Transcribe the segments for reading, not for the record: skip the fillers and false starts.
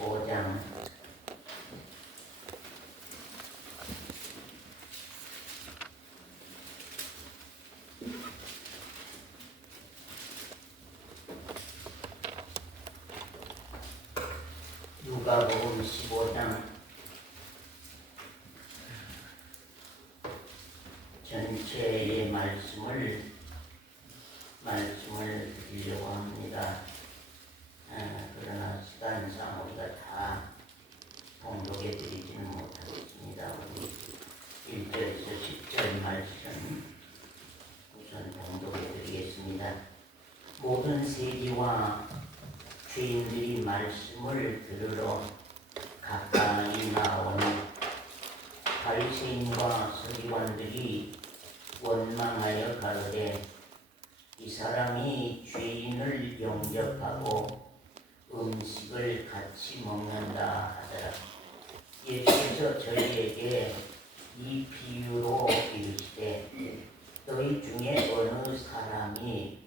25장 누가복음 15장 전체의 말씀을 드리려고 합니다. 그러나 시간상 우리가 다 봉독해 드리지는 못하겠습니다. 우리 1절에서 10절 말씀 우선 봉독해 드리겠습니다. 모든 세리와 죄인들이 말씀을 들으러 가까이 나오니 바리새인과 서기관들이 원망하여 가로되 이 사람이 죄인을 영접하고 음식을 같이 먹는다 하더라. 예수께서 저희에게 이 비유로 이르시되 너희 중에 어느 사람이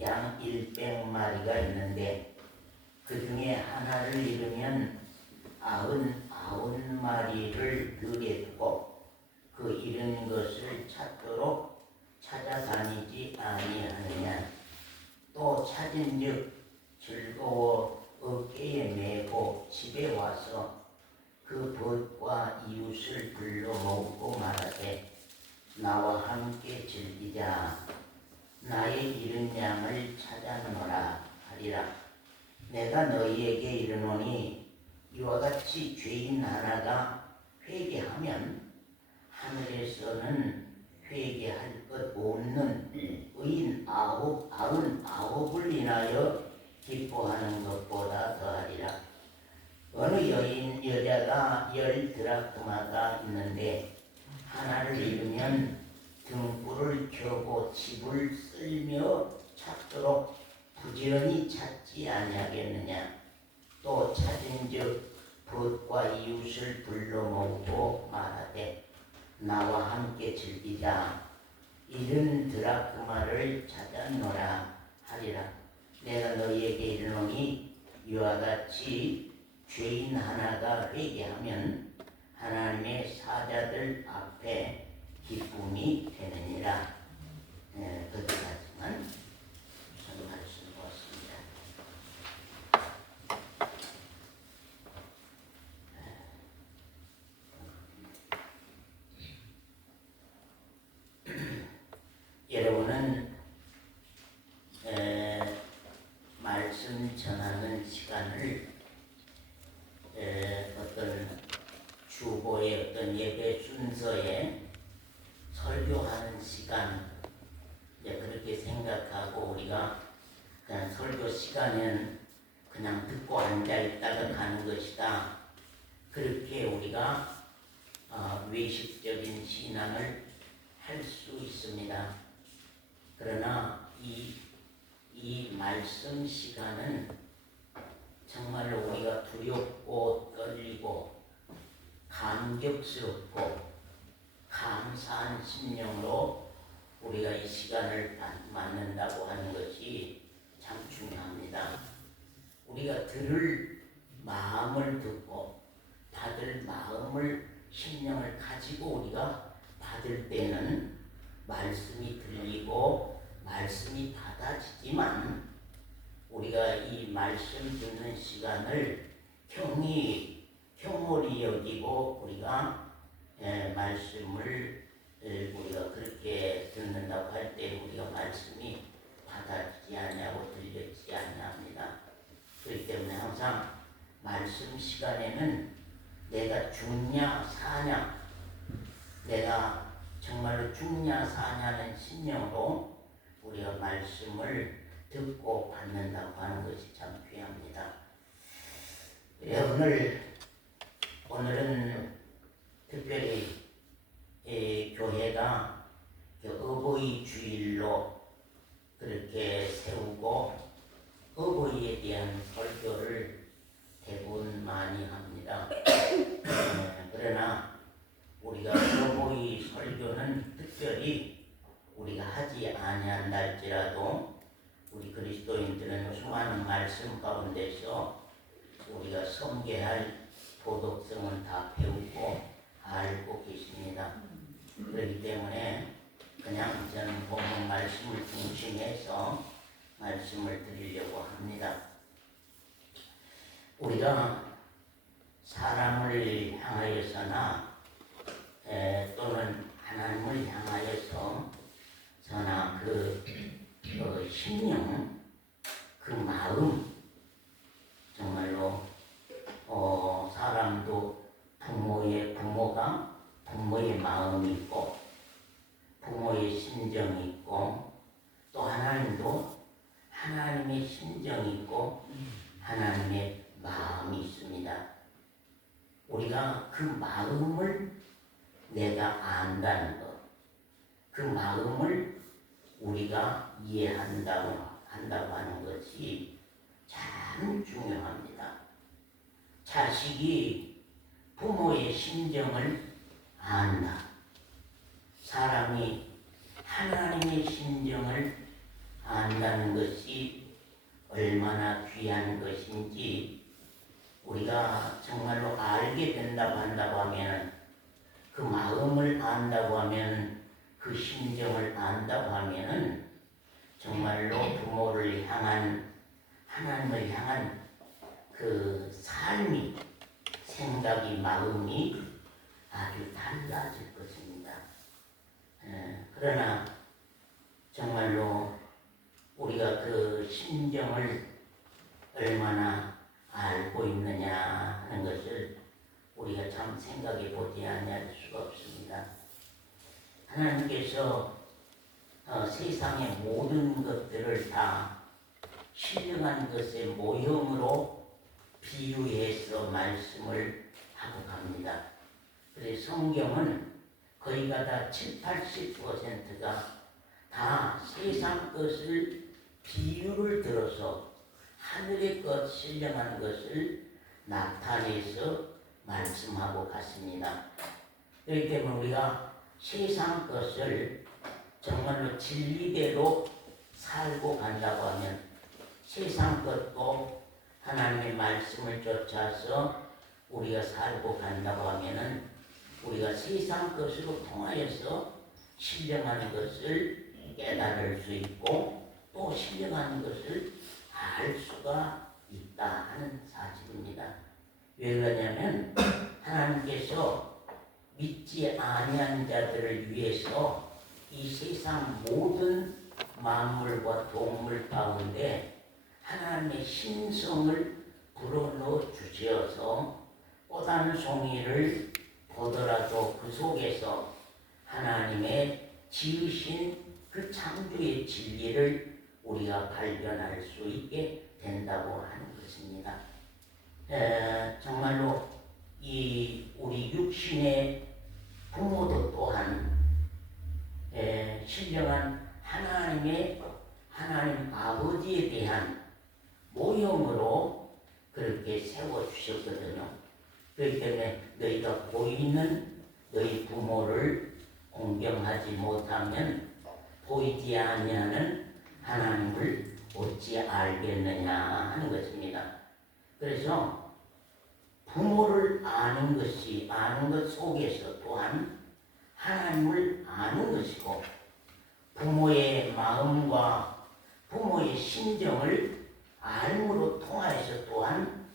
양 100마리가 있는데 그 중에 하나를 잃으면 99마리를 들에 두고 그 잃은 것을 찾도록 찾아다니지 아니하느냐. 또 찾은즉 즐거워 어깨에 메고 집에 와서 그 벗과 이웃을 불러 모으고 말하되 나와 함께 즐기자. 나의 잃은 양을 찾아노라 하리라. 내가 너희에게 이르노니 이와 같이 죄인 하나가 회개하면 하늘에서는 회개할 것 없는 의인 99을 인하여 기뻐하는 것보다 더하리라. 어느 여자가 10드라크마가 있는데 하나를 잃으면 등불을 켜고 집을 쓸며 찾도록 부지런히 찾지 아니하겠느냐. 또 찾은즉 벗과 이웃을 불러 모으고 말하되 나와 함께 즐기자. 잃은 드라크마를 찾아노라 하리라. 내가 너희에게 이르노니 이와 같이 죄인 하나가 회개하면 하나님의 사자들 앞에 기쁨이 되느니라. 거기까지만 우선 말씀 보았습니다. 여러분은 말씀 전하는 시간을 어떤 주보의 어떤 예배 순서에 설교하는 시간 그렇게 생각하고 우리가 그냥 설교 시간에는 그냥 듣고 앉아 있다가 가는 것이다. 그렇게 우리가 외식적인 신앙을 할 수 있습니다. 그러나 이 말씀 시간은 정말로 우리가 두렵고 떨리고 감격스럽고 감사한 심령으로 우리가 이 시간을 맞는다고 하는 것이 참 중요합니다. 우리가 들을 마음을 듣고 받을 마음을 심령을 가지고 우리가 받을 때는 말씀이 들리고 말씀이 받아지지만 우리가 이 말씀 듣는 시간을 경홀히 여기고 우리가 말씀을 우리가 그렇게 듣는다고 할 때 우리가 말씀이 받아지지 않냐고 들리지 않냐합니다. 그렇기 때문에 항상 말씀 시간에는 내가 죽냐 사냐, 내가 정말로 죽냐 사냐는 심령으로 우리가 말씀을 듣고 받는다고 하는 것이 참 귀합니다. 오늘은 특별히 교회가 어버이 주일로 그렇게 세우고 어버이에 대한 설교를 대부분 많이 합니다. 그러나 우리가 어버이 설교는 특별히 우리가 하지 아니한다 할지라도 우리 그리스도인들은 수많은 말씀 가운데서 우리가 섬겨야 할 도덕성은 다 배우고 알고 계십니다. 그렇기 때문에 그냥 저는 본문 말씀을 중심해서 말씀을 드리려고 합니다. 우리가 사람을 향하여서나 또는 하나님을 향하여서 저나 그 심령, 그 마음, 정말로 사람도 부모가 부모의 마음이 있고 부모의 심정이 있고 또 하나님도 하나님의 심정이 있고 하나님의 마음이 있습니다. 우리가 그 마음을 내가 안다는 것, 그 마음을 우리가 이해한다고 하는 것이 참 중요합니다. 자식이 부모의 심정을 안다. 사람이 하나님의 심정을 안다는 것이 얼마나 귀한 것인지 우리가 정말로 알게 된다고 한다고 하면 그 마음을 안다고 하면 그 심정을 안다고 하면은 정말로 부모를 향한 하나님을 향한 그 삶이 생각이 마음이 아주 달라질 것입니다. 그러나 정말로 우리가 그 심정을 얼마나 알고 있느냐 하는 것을 우리가 참 생각해 보지 않을 수가 없습니다. 하나님께서 세상의 모든 것들을 다 신령한 것의 모형으로 비유해서 말씀을 하고 갑니다. 그래서 성경은 거의가 다 70, 80%가 다 세상 것을 비유를 들어서 하늘의 것, 신령한 것을 나타내서 말씀하고 갔습니다. 그렇기 때문에 우리가 세상 것을 정말로 진리대로 살고 간다고 하면 세상 것도 하나님의 말씀을 쫓아서 우리가 살고 간다고 하면은 우리가 세상 것으로 통하여서 신령한 것을 깨달을 수 있고 또 신령한 것을 알 수가 있다 하는 사실입니다. 왜 그러냐면 하나님께서 믿지 아니한 자들을 위해서 이 세상 모든 만물과 동물 가운데 하나님의 신성을 불어넣어 주셔서 꽃 한 송이를 보더라도 그 속에서 하나님의 지으신 그 창조의 진리를 우리가 발견할 수 있게 된다고 하는 것입니다. 정말로 이 우리 육신의 부모도 또한 신령한 하나님 아버지에 대한 모형으로 그렇게 세워주셨거든요. 그렇기 때문에 너희가 보이는 너희 부모를 공경하지 못하면 보이지 아니하는 하나님을 어찌 알겠느냐 하는 것입니다. 그래서 부모를 아는 것 속에서 또한 하나님을 아는 것이고 부모의 마음과 부모의 심정을 알므로 통하여서 또한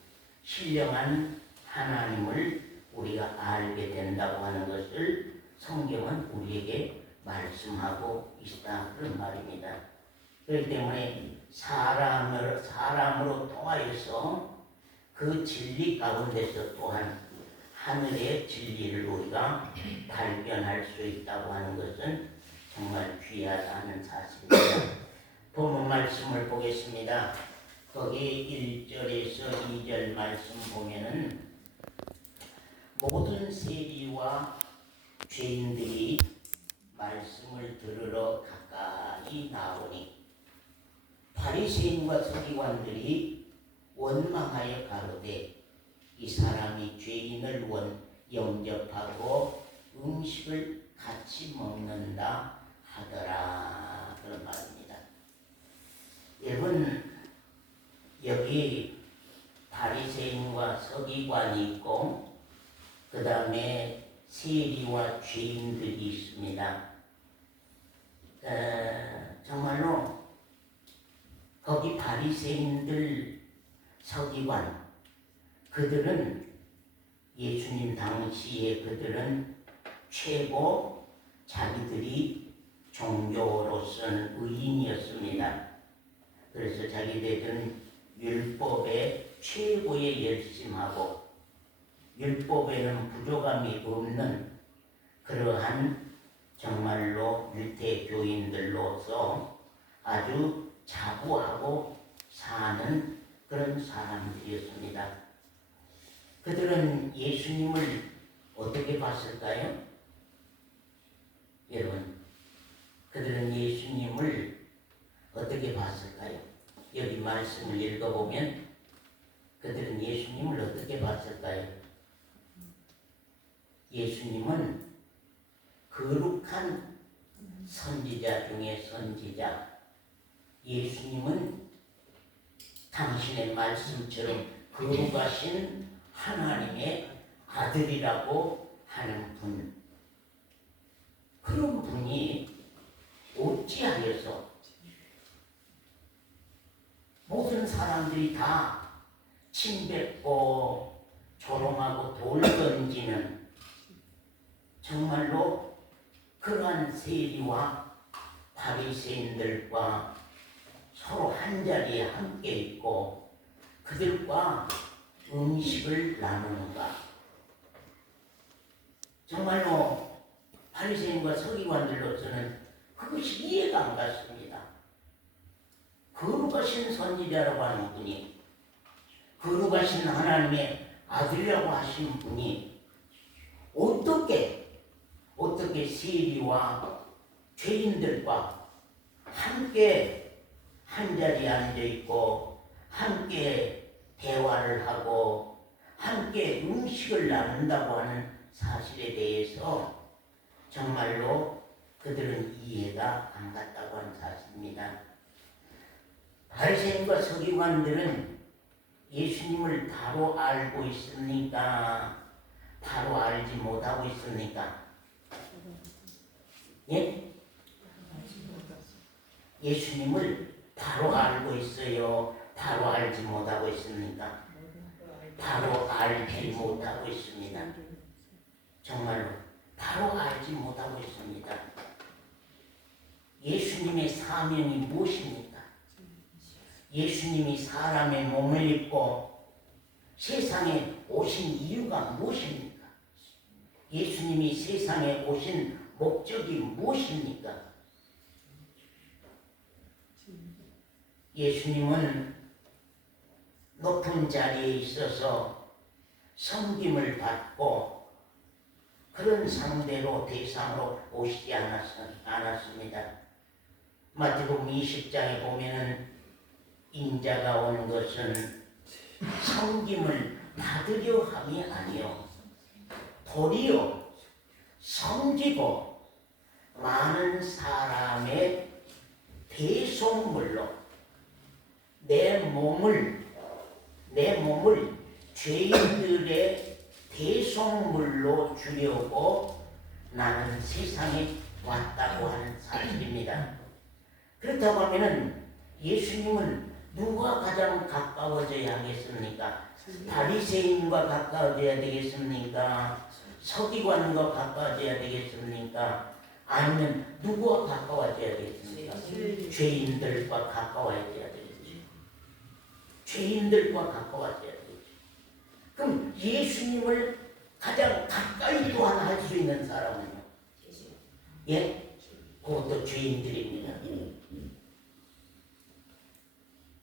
신령한 하나님을 우리가 알게 된다고 하는 것을 성경은 우리에게 말씀하고 있다 그런 말입니다. 그렇기 때문에 사람으로 통하여서 그 진리 가운데서 또한 하늘의 진리를 우리가 발견할 수 있다고 하는 것은 정말 귀하다는 사실입니다. 본문 말씀을 보겠습니다. 거기 1절에서 2절 말씀 보면은 모든 세리와 죄인들이 말씀을 들으러 가까이 나오니 바리새인과 서기관들이 원망하여 가로되 이 사람이 죄인을 영접하고 음식을 같이 먹는다 하더라 그런 말입니다. 여러분 여기 바리새인과 바리새인과 서기관이 있고 그 다음에 세리와 죄인들이 있습니다. 정말로 거기 바리새인들, 서기관, 그들은 예수님 당시에 그들은 최고 자기들이 종교로서는 의인이었습니다. 그래서 자기들은 율법에 최고의 열심하고 율법에는 부족함이 없는 그러한 정말로 유대교인들로서 아주 자부하고 사는 그런 사람들이었습니다. 그들은 예수님을 어떻게 봤을까요? 여러분, 그들은 예수님을 어떻게 봤을까요? 여기 말씀을 읽어보면 그들은 예수님을 어떻게 봤을까요? 예수님은 거룩한 선지자 중에 선지자, 예수님은 당신의 말씀처럼 거룩하신 하나님의 아들이라고 하는 분, 그런 분이 어찌하여서 모든 사람들이 다 침뱉고 조롱하고 돌 던지는 정말로 그러한 세리와 바리새인들과 서로 한자리에 함께 있고 그들과 음식을 나누는가? 정말로 바리새인과 서기관들로서는 그것이 이해가 안 갔습니다. 거룩하신 선지자라고 하는 분이, 거룩하신 하나님의 아들이라고 하신 분이 어떻게 세리와 죄인들과 함께 한자리에 앉아있고 함께 대화를 하고 함께 음식을 나눈다고 하는 사실에 대해서 정말로 그들은 이해가 안 갔다고 하는 사실입니다. 바리새인과 서기관들은 예수님을 바로 알고 있습니까? 바로 알지 못하고 있습니까? 예? 예수님을 바로 알고 있어요? 바로 알지 못하고 있습니까? 바로 알지 못하고 있습니다. 정말로 바로 알지 못하고 있습니다. 예수님의 사명이 무엇입니까? 예수님이 사람의 몸을 입고 세상에 오신 이유가 무엇입니까? 예수님이 세상에 오신 목적이 무엇입니까? 예수님은 높은 자리에 있어서 섬김을 받고 그런 상대로 대상으로 오시지 않았습니다. 마태복음 20장에 보면은 인자가 온 것은 섬김을 받으려 함이 아니요 도리어 섬기고 많은 사람의 대속물로 내 몸을 죄인들의 대속물로 주려고 나는 세상에 왔다고 하는 사실입니다. 그렇다고 하면은 예수님은 누가 가장 가까워져야 하겠습니까? 바리새인과 가까워져야 되겠습니까? 서기관과 가까워져야 되겠습니까? 아니면 누구와 가까워져야 되겠습니까? 죄인들과 가까워져야 되겠죠. 죄인들과 가까워져야 되겠죠. 그럼 예수님을 가장 가까이 또한 할 수 있는 사람은요? 예? 그것도 죄인들입니다.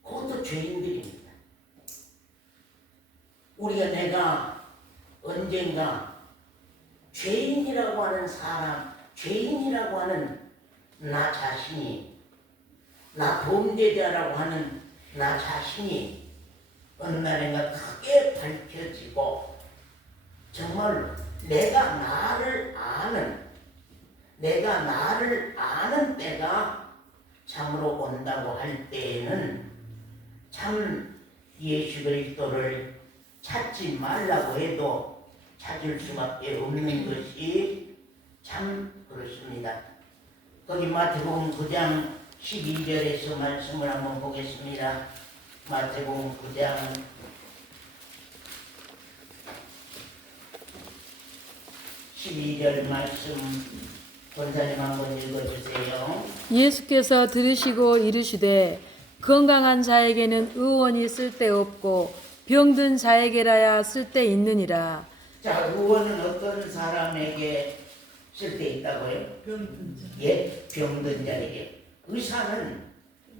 그것도 죄인들입니다. 내가 언젠가 죄인이라고 하는 사람, 죄인이라고 하는 나 자신이, 나 범죄자라고 하는 나 자신이 어느 날인가 크게 밝혀지고 정말 내가 나를 아는 때가 참으로 온다고 할 때에는 참 예수 그리스도를 찾지 말라고 해도 찾을 수밖에 없는 것이 참 그렇습니다. 거기 마태복음 9장 12절에서 말씀을 한번 보겠습니다. 마태복음 9장 12절 말씀 권사님 한번 읽어주세요. 예수께서 들으시고 이르시되 건강한 자에게는 의원이 쓸데없고 병든 자에게라야 쓸데있느니라. 자, 의원은 어떤 사람에게 쓸데있다고요? 예, 병든 자에게. 의사는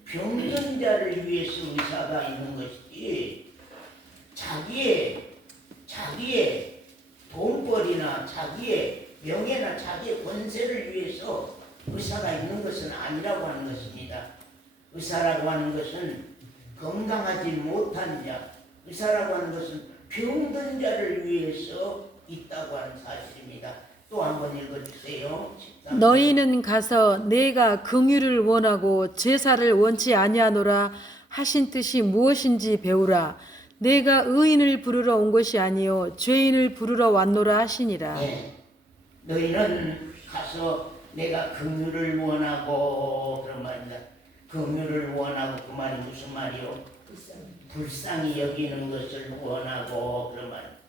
병든 자를 위해서 의사가 있는 것이지 자기의 돈벌이나 자기의 명예나 자기의 권세를 위해서 의사가 있는 것은 아니라고 하는 것입니다. 의사라고 하는 것은 건강하지 못한 자, 의사라고 하는 것은 병든 자를 위해서 있다고 하는 사실입니다. 또 한번 읽어주세요. 너희는 가서 내가 긍휼을 원하고 제사를 원치 아니하노라 하신 뜻이 무엇인지 배우라. 내가 의인을 부르러 온 것이 아니요 죄인을 부르러 왔노라 하시니라. 네. 너희는 가서 내가 긍휼을 원하고 그런 말입니다. 긍휼을 원하고 그 말이 무슨 말이요? 불쌍히 여기는 것을 원하고 그런 말.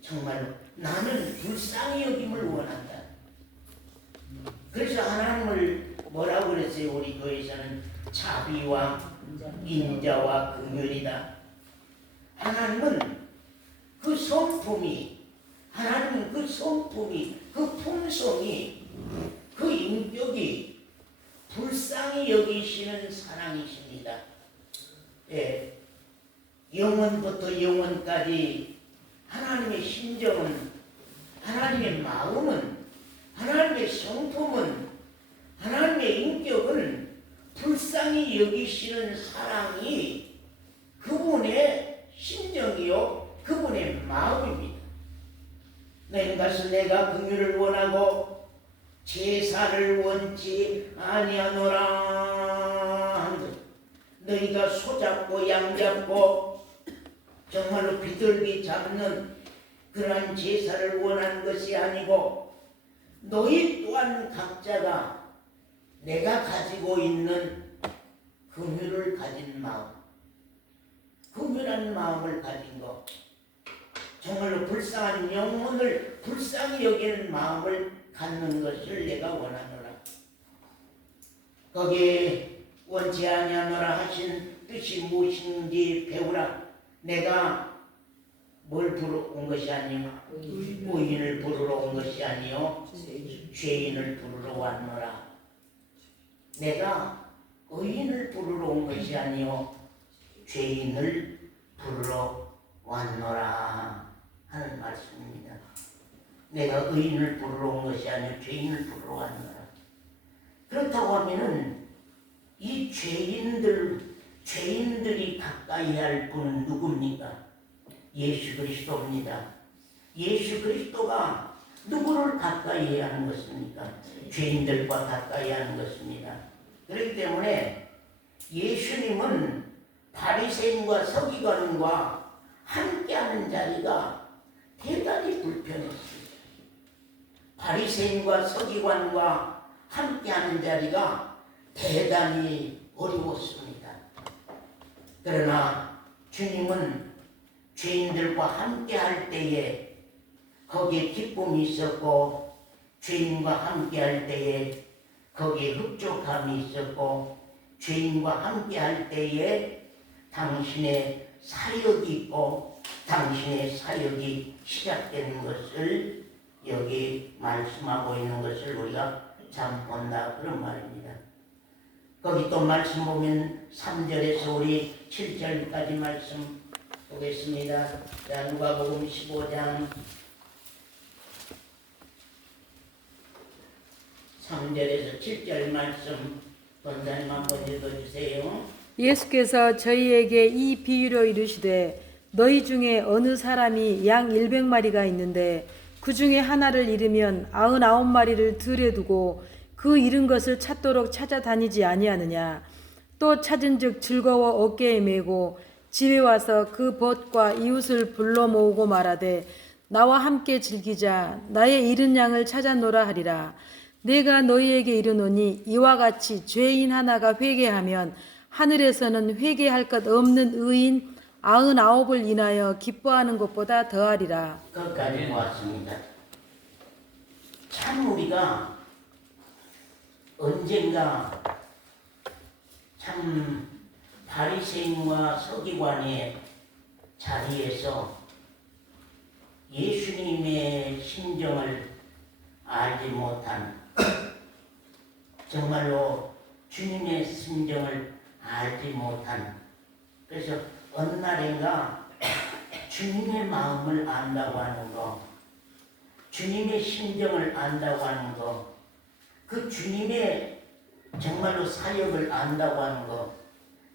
정말로 나는 불쌍히 여김을 원한다. 그래서 하나님을 뭐라고 그랬어요? 우리 교회에서는 자비와 인자와 긍휼이다. 하나님은 그 성품이, 그 품성이, 그 인격이 불쌍히 여기시는 사랑이십니다. 예, 영원부터 영원까지 하나님의 심정은, 하나님의 마음은, 하나님의 성품은, 하나님의 인격은 불쌍히 여기시는 사랑이 그분의 심정이요, 그분의 마음입니다. 너희는 가서 내가 긍휼을 원하고 제사를 원치 아니하노라 한 것. 너희가 소 잡고 양 잡고 정말로 비둘기 잡는 그러한 제사를 원하는 것이 아니고 너희 또한 각자가 내가 가지고 있는 긍휼을 가진 마음, 긍휼한 마음을 가진 것, 정말로 불쌍한 영혼을 불쌍히 여기는 마음을 갖는 것을 내가 원하노라. 거기에 원치 아니하노라 하신 뜻이 무엇인지 배우라. 내가 뭘 부르러 온 것이 아니요 의인을 부르러 온 것이 아니요 죄인을 부르러 왔노라. 내가 의인을 부르러 온 것이 아니요 죄인을 부르러 왔노라 하는 말씀입니다. 내가 의인을 부르러 온 것이 아니요 죄인을 부르러 왔노라. 그렇다고 하면은 이 죄인들이 가까이 할 분은 누굽니까? 예수 그리스도입니다. 예수 그리스도가 누구를 가까이 해야 하는 것입니까? 죄인들과 가까이 하는 것입니다. 그렇기 때문에 예수님은 바리새인과 서기관과 함께하는 자리가 대단히 불편했습니다. 바리새인과 서기관과 함께하는 자리가 대단히 어려웠습니다. 그러나 주님은 죄인들과 함께할 때에 거기에 기쁨이 있었고, 죄인과 함께할 때에 거기에 흡족함이 있었고, 죄인과 함께할 때에 당신의 사역이 있고 당신의 사역이 시작되는 것을 여기 말씀하고 있는 것을 우리가 참 본다 그런 말입니다. 거기 또 말씀 보면 3절에서 우리 7절까지 말씀 보겠습니다. 자, 누가복음 15장 3절에서 7절 말씀 권사님 한번 읽어주세요. 예수께서 저희에게 이 비유로 이르시되 너희 중에 어느 사람이 양 100마리가 있는데 그 중에 하나를 잃으면 99마리를 들에 두고 그 잃은 것을 찾도록 찾아다니지 아니하느냐. 또 찾은즉 즐거워 어깨에 메고 집에 와서 그 벗과 이웃을 불러 모으고 말하되 나와 함께 즐기자. 나의 잃은 양을 찾아노라 하리라. 내가 너희에게 이르노니 이와 같이 죄인 하나가 회개하면 하늘에서는 회개할 것 없는 의인 99을 인하여 기뻐하는 것보다 더하리라. 끝까지 보았습니다. 참 우리가 언젠가 참 바리새인과 서기관의 자리에서 예수님의 심정을 알지 못한, 정말로 주님의 심정을 알지 못한, 그래서 어느 날인가 주님의 마음을 안다고 하는 거, 주님의 심정을 안다고 하는 거, 그 주님의 정말로 사역을 안다고 하는 거,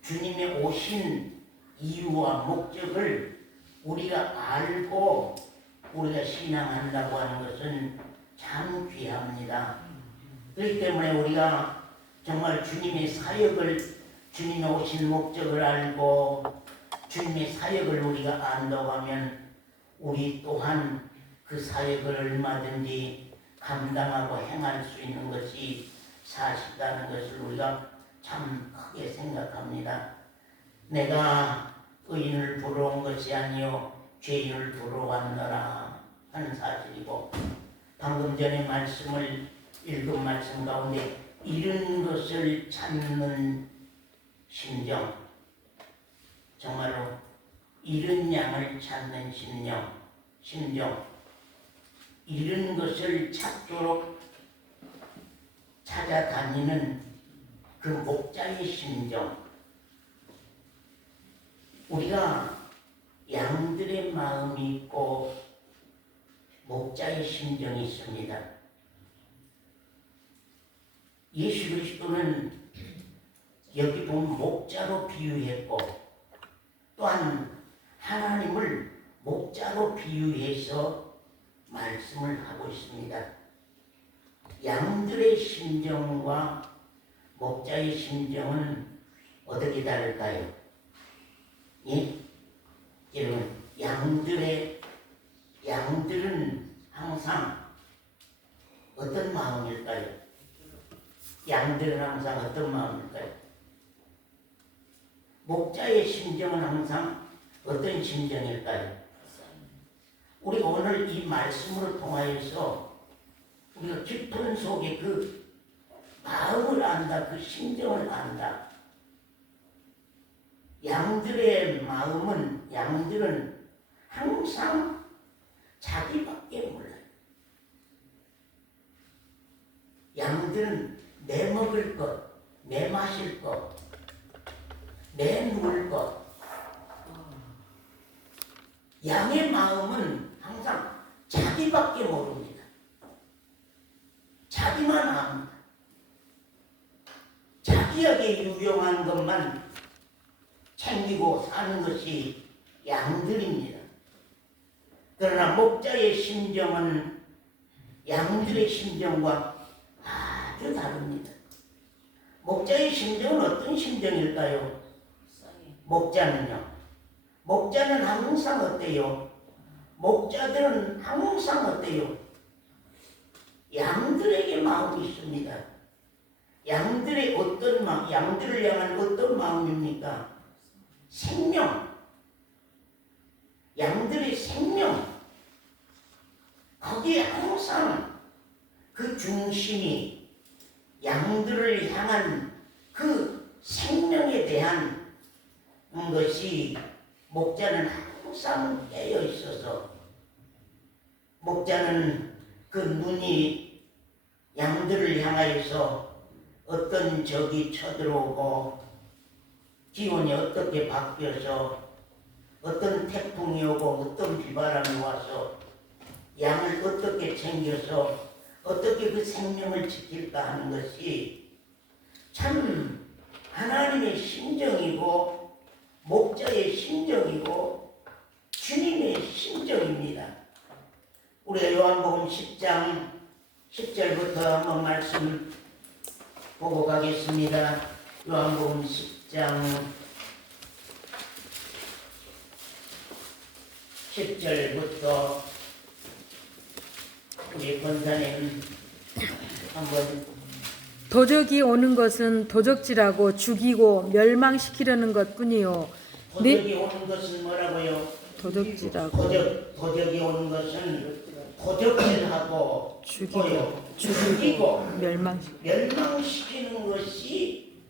주님의 오신 이유와 목적을 우리가 알고 우리가 신앙한다고 하는 것은 참 귀합니다. 그렇기 때문에 우리가 정말 주님의 사역을, 주님의 오신 목적을 알고 주님의 사역을 우리가 안다고 하면 우리 또한 그 사역을 얼마든지 감당하고 행할 수 있는 것이 사실이라는 것을 우리가 참 크게 생각합니다. 내가 의인을 부르러 온 것이 아니요 죄인을 부르러 왔노라 하는 사실이고, 방금 전에 말씀을 읽은 말씀 가운데 이런 것을 찾는 심정, 정말로 이런 양을 찾는 심정, 이런 것을 찾도록 찾아다니는 그 목자의 심정, 우리가 양들의 마음이 있고 목자의 심정이 있습니다. 예수 그리스도는 여기 보면 목자로 비유했고, 또한 하나님을 목자로 비유해서 말씀을 하고 있습니다. 양들의 심정과 목자의 심정은 어떻게 다를까요? 예? 여러분, 양들은 항상 어떤 마음일까요? 양들은 항상 어떤 마음일까요? 목자의 심정은 항상 어떤 심정일까요? 우리가 오늘 이 말씀으로 통하여서 우리가 깊은 속에 그 마음을 안다, 그 심정을 안다. 양들의 마음은, 양들은 항상 자기밖에 몰라요. 양들은 내 먹을 것, 내 마실 것, 내 누울 것. 양의 마음은 항상 자기밖에 모릅니다. 자기만 압니다. 자기에게 유용한 것만 챙기고 사는 것이 양들입니다. 그러나 목자의 심정은 양들의 심정과 아주 다릅니다. 목자의 심정은 어떤 심정일까요? 목자는 항상 어때요? 목자들은 항상 어때요? 양들에게 마음이 있습니다. 양들의 어떤 마음, 양들을 향한 어떤 마음입니까? 생명. 양들의 생명. 거기에 항상 그 중심이 양들을 향한 그 생명에 대한 것이 목자는 항상 깨어 있어서, 목자는 그 눈이 양들을 향하여서 어떤 적이 쳐들어오고 기온이 어떻게 바뀌어서 어떤 태풍이 오고 어떤 비바람이 와서 양을 어떻게 챙겨서 어떻게 그 생명을 지킬까 하는 것이 참 하나님의 심정이고 목자의 심정이고 주님의 심정입니다. 우리가 요한복음 10장 10절부터 한번 말씀을 보고 가겠습니다. 요한복음 10장 10절부터 우리 권사님 한번 도적이 오는 것은 도적질하고 죽이고 멸망시키려는 것뿐이요. 도적이 오는 것은 뭐라고요? 도적질하고 도적이 오는 것은 도적질하고 죽이고 멸망시키는 것이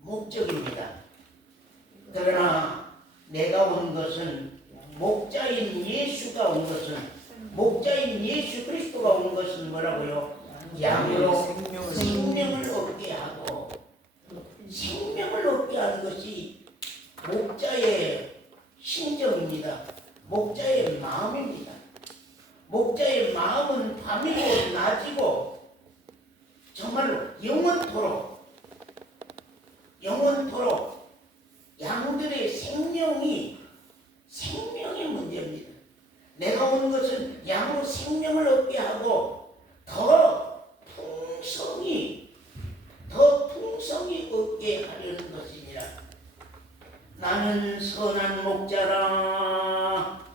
목적입니다. 그러나 내가 온 것은 목자인 예수가 온 것은 목자인 예수 그리스도가 온 것은 뭐라고요? 양으로 생명을 얻게 하고 생명을 얻게 하는 것이 목자의 심정입니다. 목자의 마음입니다. 목자의 마음은 밤이고 낮이고 정말로 영원토록 양들의 생명이 문제입니다. 내가 온 것은 양으로 생명을 얻게 하고 더 풍성히 얻게 하려는 것이니라. 나는 선한 목자라.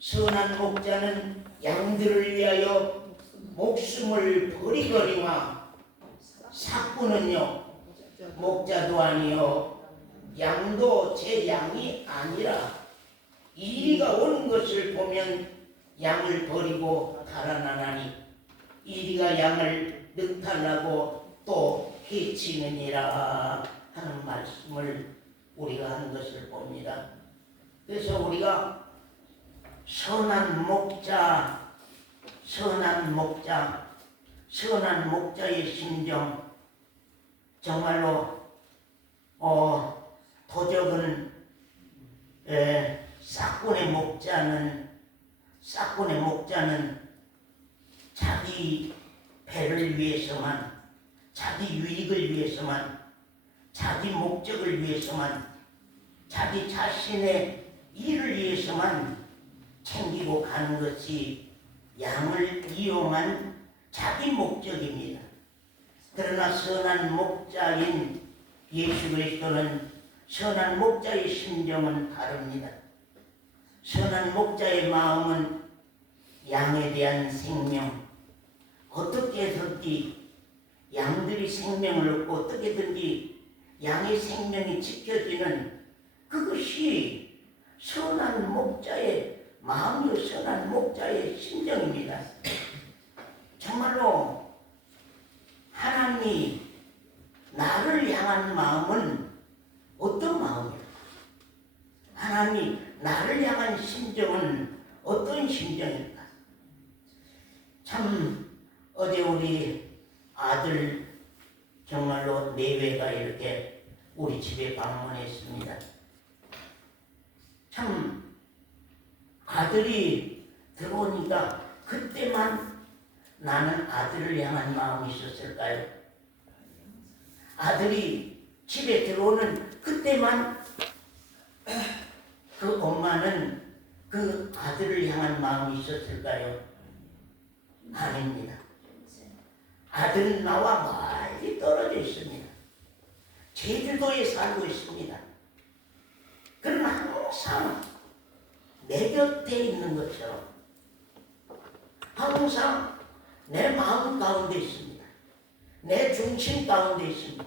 선한 목자는 양들을 위하여 목숨을 버리거니와 삭구는요 목자도 아니요 양도 제 양이 아니라 이리가 오는 것을 보면 양을 버리고 달아나나니 이리가 양을 늑탈하고 또 해치느니라 하는 말씀을 우리가 하는 것을 봅니다. 그래서 우리가 선한 목자의 심정 정말로 도적은 싹군의 목자는 자기 배를 위해서만 자기 유익을 위해서만 자기 목적을 위해서만 자기 자신의 일을 위해서만 챙기고 가는 것이 양을 이용한 자기 목적입니다. 그러나 선한 목자인 예수 그리스도는 선한 목자의 심정은 다릅니다. 선한 목자의 마음은 양에 대한 생명, 어떻게 해서든지 양들이 생명을 얻고 어떻게든지 양의 생명이 지켜지는 그것이 선한 목자의 마음이요 선한 목자의 심정입니다. 정말로 하나님이 나를 향한 마음은 어떤 마음이에요? 하나님이 나를 향한 심정은 어떤 심정일까? 참 어제 우리 아들 정말로 내외가 이렇게 우리 집에 방문했습니다. 참 아들이 들어오니까 그때만 나는 아들을 향한 마음이 있었을까요? 아들이 집에 들어오는 그때만 그 엄마는 그 아들을 향한 마음이 있었을까요? 아닙니다. 아들은 나와 멀리 떨어져 있습니다. 제주도에 살고 있습니다. 그러나 항상 내 곁에 있는 것처럼 항상 내 마음 가운데 있습니다. 내 중심 가운데 있습니다.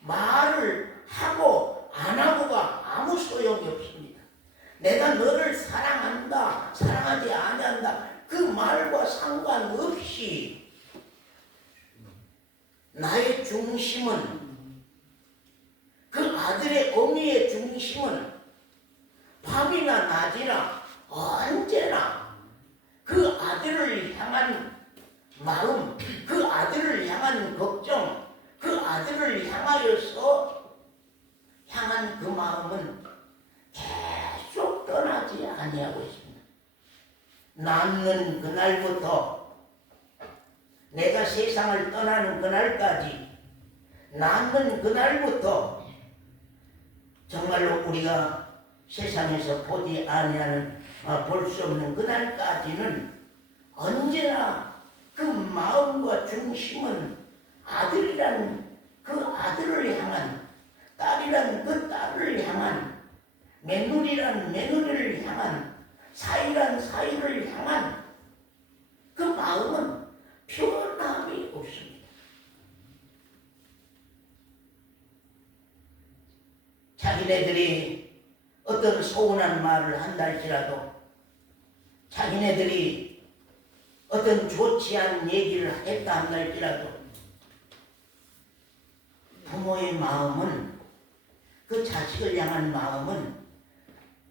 말을 하고 안 하고가 아무 소용이 없습니다. 내가 너를 사랑한다, 사랑하지 아니한다 그 말과 상관없이 나의 중심은 그 아들의 어미의 중심은 밤이나 낮이나 언제나 그 아들을 향한 마음, 그 아들을 향한 걱정, 그 아들을 향하여서 향한 그 마음은 계속 떠나지 아니하고 있습니다. 낳는 그날부터 내가 세상을 떠나는 그날까지 낳는 그날부터 정말로 우리가 세상에서 보지 아니하는 볼 수 없는 그날까지는 언제나 그 마음과 중심은 아들이라는 그 아들을 향한 딸이라는 그 딸을 향한 며느리란 며느리를 향한, 사위란 사위를 향한 그 마음은 변함이 없습니다. 자기네들이 어떤 서운한 말을 한다 할지라도, 자기네들이 어떤 좋지 않은 얘기를 했다 한다 할지라도, 부모의 마음은, 그 자식을 향한 마음은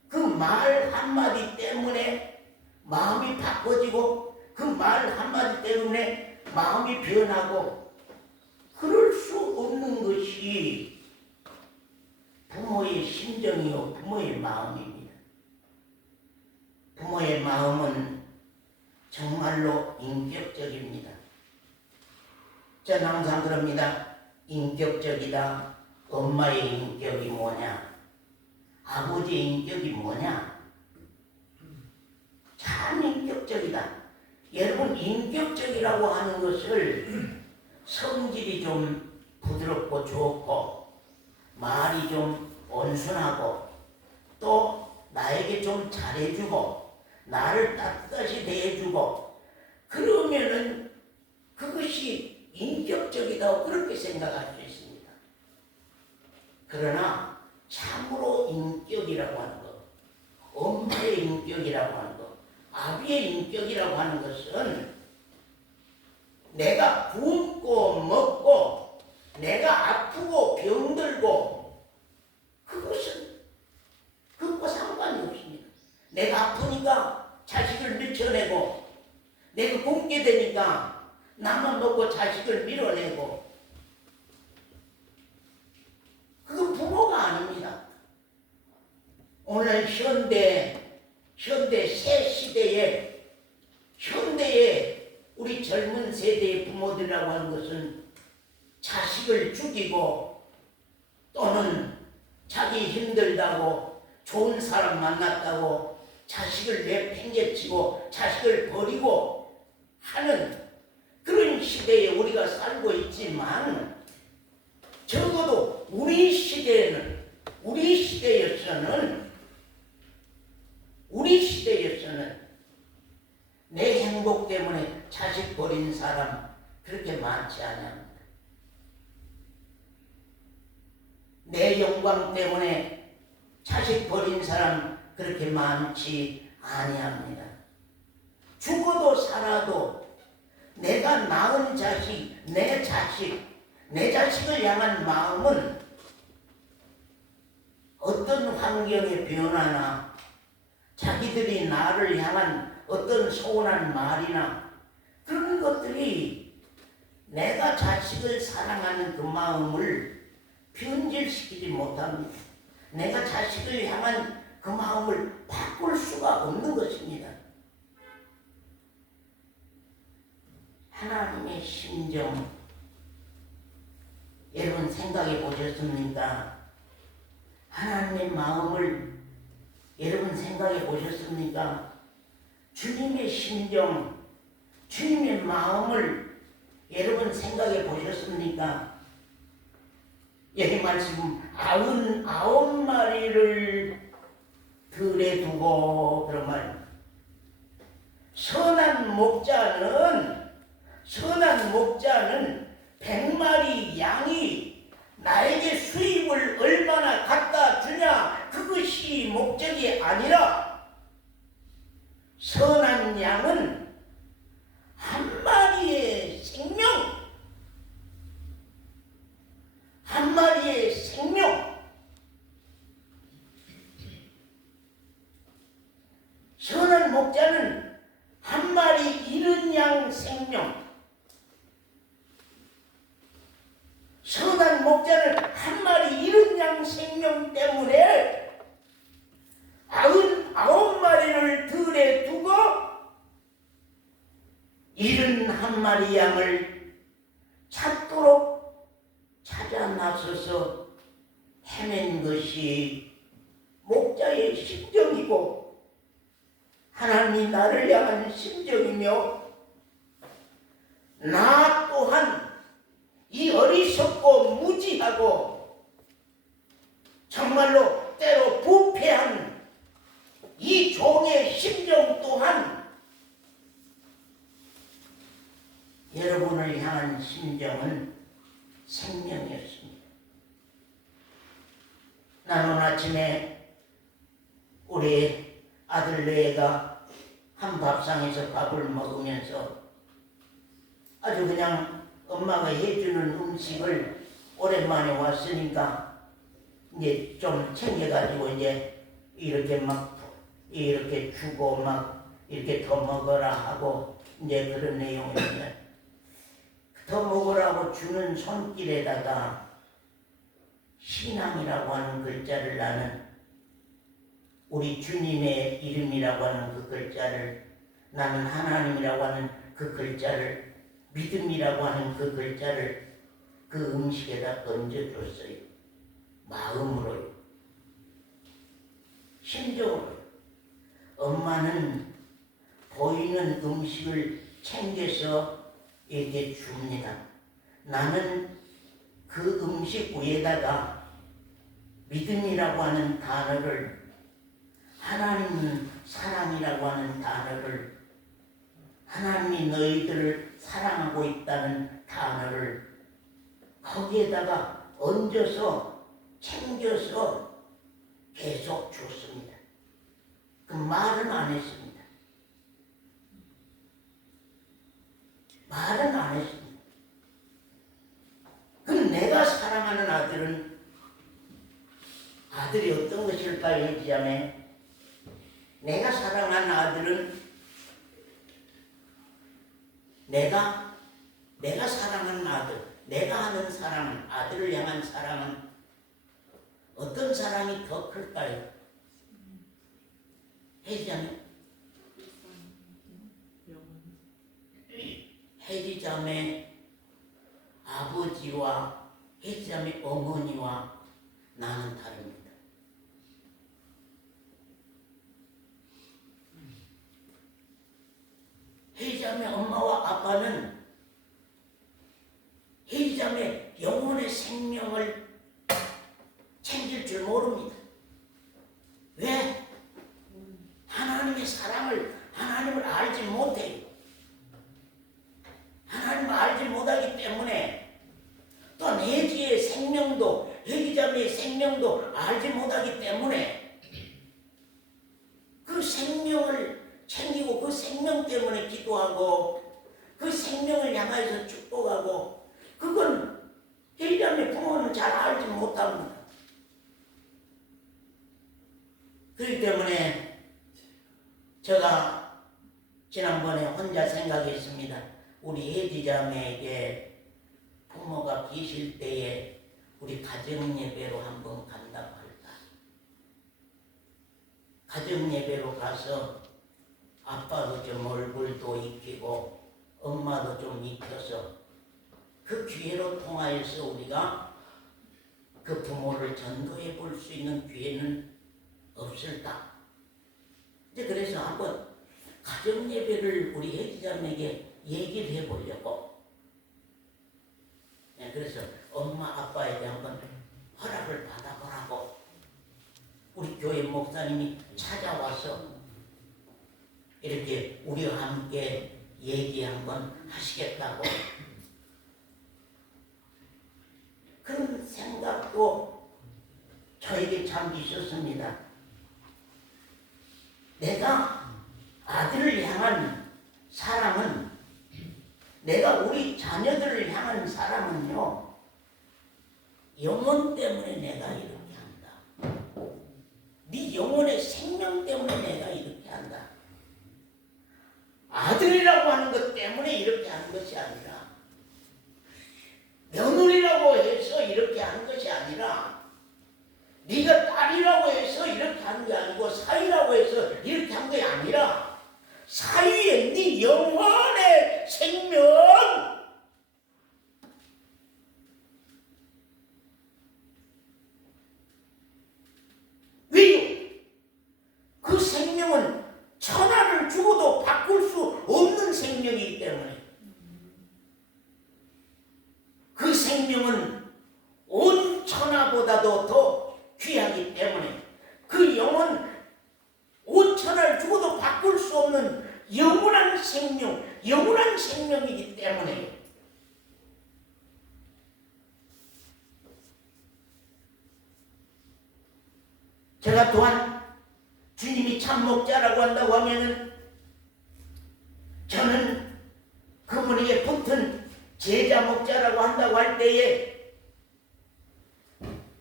그 말 한마디 때문에 마음이 바꿔지고, 그 말 한마디 때문에 마음이 변하고, 그럴 수 없는 것이 부모의 심정이요 부모의 마음입니다. 부모의 마음은 정말로 인격적입니다. 저는 항상 그럽니다. 인격적이다. 엄마의 인격이 뭐냐? 아버지의 인격이 뭐냐? 참 인격적이다. 여러분, 인격적이라고 하는 것을 성질이 좀 부드럽고 좋고, 말이 좀 온순하고, 또 나에게 좀 잘해주고, 나를 따뜻하게 대해주고, 그러면은 그것이 인격적이다고 그렇게 생각할 수 있습니다. 그러나 참으로 인격이라고 하는 것, 엄마의 인격이라고 하는 것, 아비의 인격이라고 하는 것은 내가 굶고 먹고 내가 아프고 병들고, 그것은 그것과 상관이 없습니다. 내가 아프니까 자식을 밀쳐내고, 내가 굶게 되니까 나만 먹고 자식을 밀어내고, 그건 부모가 아닙니다. 오늘 현대 새 시대에, 현대의 우리 젊은 세대의 부모들이라고 하는 것은 자식을 죽이고, 또는 자기 힘들다고 좋은 사람 만났다고 자식을 내팽개치고 자식을 버리고 하는 그런 시대에 우리가 살고 있지만, 적어도 우리 시대에는, 우리 시대에서는 내 행복 때문에 자식 버린 사람 그렇게 많지 않습니다. 내 영광 때문에 자식 버린 사람 그렇게 많지 아니합니다. 죽어도 살아도 내가 낳은 자식, 내 자식을 향한 마음은 어떤 환경의 변화나 자기들이 나를 향한 어떤 서운한 말이나 그런 것들이 내가 자식을 사랑하는 그 마음을 변질시키지 못합니다. 내가 자식을 향한 그 마음을 바꿀 수가 없는 것입니다. 하나님의 심정, 여러분 생각해 보셨습니까? 하나님의 마음을 여러분 생각해 보셨습니까? 주님의 심정, 주님의 마음을 여러분 생각해 보셨습니까? 여기 말씀 99마리를 들에 두고, 그런 말. 선한 목자는 100마리 양이 나에게 수입을 얼마나 갖다 주냐, 그것이 목적이 아니라, 선한 양은 한 마리의 생명, 한 마리의 생명, 선한 목자는 한 마리 잃은 양 생명, 선한 목자는 한 마리 잃은 양 생명 때문에 99마리를 들에 두고 잃은 한 마리 양을 찾도록 찾아 나서서 헤맨 것이 목자의 심정이고, 하나님이 나를 향한 심정이며, 나 또한 이 어리석고 무지하고 정말로 때로 부패한 향한 심정은 생명이었습니다. 나는 아침에 우리 아들 레가 한 밥상에서 밥을 먹으면서 아주 그냥 엄마가 해주는 음식을 오랜만에 왔으니까 이제 좀 챙겨가지고 이제 이렇게 주고 막 이렇게 더 먹어라 하고 이제 그런 내용인데, 더 먹으라고 주는 손길에다가 신앙이라고 하는 글자를, 나는 우리 주님의 이름이라고 하는 그 글자를, 나는 하나님이라고 하는 그 글자를, 믿음이라고 하는 그 글자를 그 음식에다 얹어줬어요. 마음으로요. 심정으로요. 엄마는 보이는 음식을 챙겨서 이렇게 줍니다. 나는 그 음식 위에다가 믿음이라고 하는 단어를, 하나님은 사랑이라고 하는 단어를, 하나님이 너희들을 사랑하고 있다는 단어를 거기에다가 얹어서 챙겨서 계속 줬습니다. 그 말은 안 했습니다. 말은 안 했습니다. 그럼 내가 사랑하는 아들이 어떤 것일까요? 얘기자매, 내가 사랑하는 아들은 내가 사랑하는 아들, 내가 하는 사랑은, 아들을 향한 사랑은 어떤 사랑이 더 클까요? 혜지자매, 혜지자매 아버지와 혜지자매 어머니와 나는 다릅니다. 혜지자매 엄마와 아빠는 혜지자매 영혼의 생명을 챙길 줄 모릅니다. 왜? 하나님의 사랑을, 하나님을 알지 못해요. 하나님을 알지 못하기 때문에, 또한 혜지의 생명도, 혜지자매의 생명도 알지 못하기 때문에 그 생명을 챙기고 그 생명 때문에 기도하고 그 생명을 향하여서 축복하고, 그건 혜지자매 부모는 잘 알지 못합니다. 그렇기 때문에 제가 지난번에 혼자 생각했습니다. 우리 혜지자매에게 부모가 계실 때에 우리 가정예배로 한번 간다고 할까. 가정예배로 가서 아빠도 좀 얼굴도 익히고 엄마도 좀 익혀서 그 기회로 통하여서 우리가 그 부모를 전도해 볼 수 있는 기회는 없을까. 이제 그래서 한번 가정예배를 우리 혜지자매에게 얘기를 해보려고. 그래서 엄마 아빠에게 한번 허락을 받아보라고 우리 교회 목사님이 찾아와서 이렇게 우리와 함께 얘기 한번 하시겠다고, 그런 생각도 저에게 참 있었습니다. 내가 아들을 향한 사랑은, 내가 우리 자녀들을 향한 사랑은요, 영혼 때문에 내가 이렇게 한다. 네 영혼의 생명 때문에 내가 이렇게 한다. 아들이라고 하는 것 때문에 이렇게 하는 것이 아니라, 며느리라고 해서 이렇게 하는 것이 아니라, 네가 딸이라고 해서 이렇게 하는 게 아니고, 사위라고 해서 이렇게 한 게 아니라, 사위의 네 영혼의 생명, 왜요? 그 생명은 천하를 주고도 바꿀 수 없는 생명이기 때문에, 그 생명은 온 천하보다도 더 귀하기 때문에, 그 영혼, 온 천하를 주고도 바꿀 수 없는 영원한 생명, 영원한 생명이기 때문에 제가 또한 주님이 참 목자라고 한다고 하면은 저는 그분에게 붙은 제자 목자라고 한다고 할 때에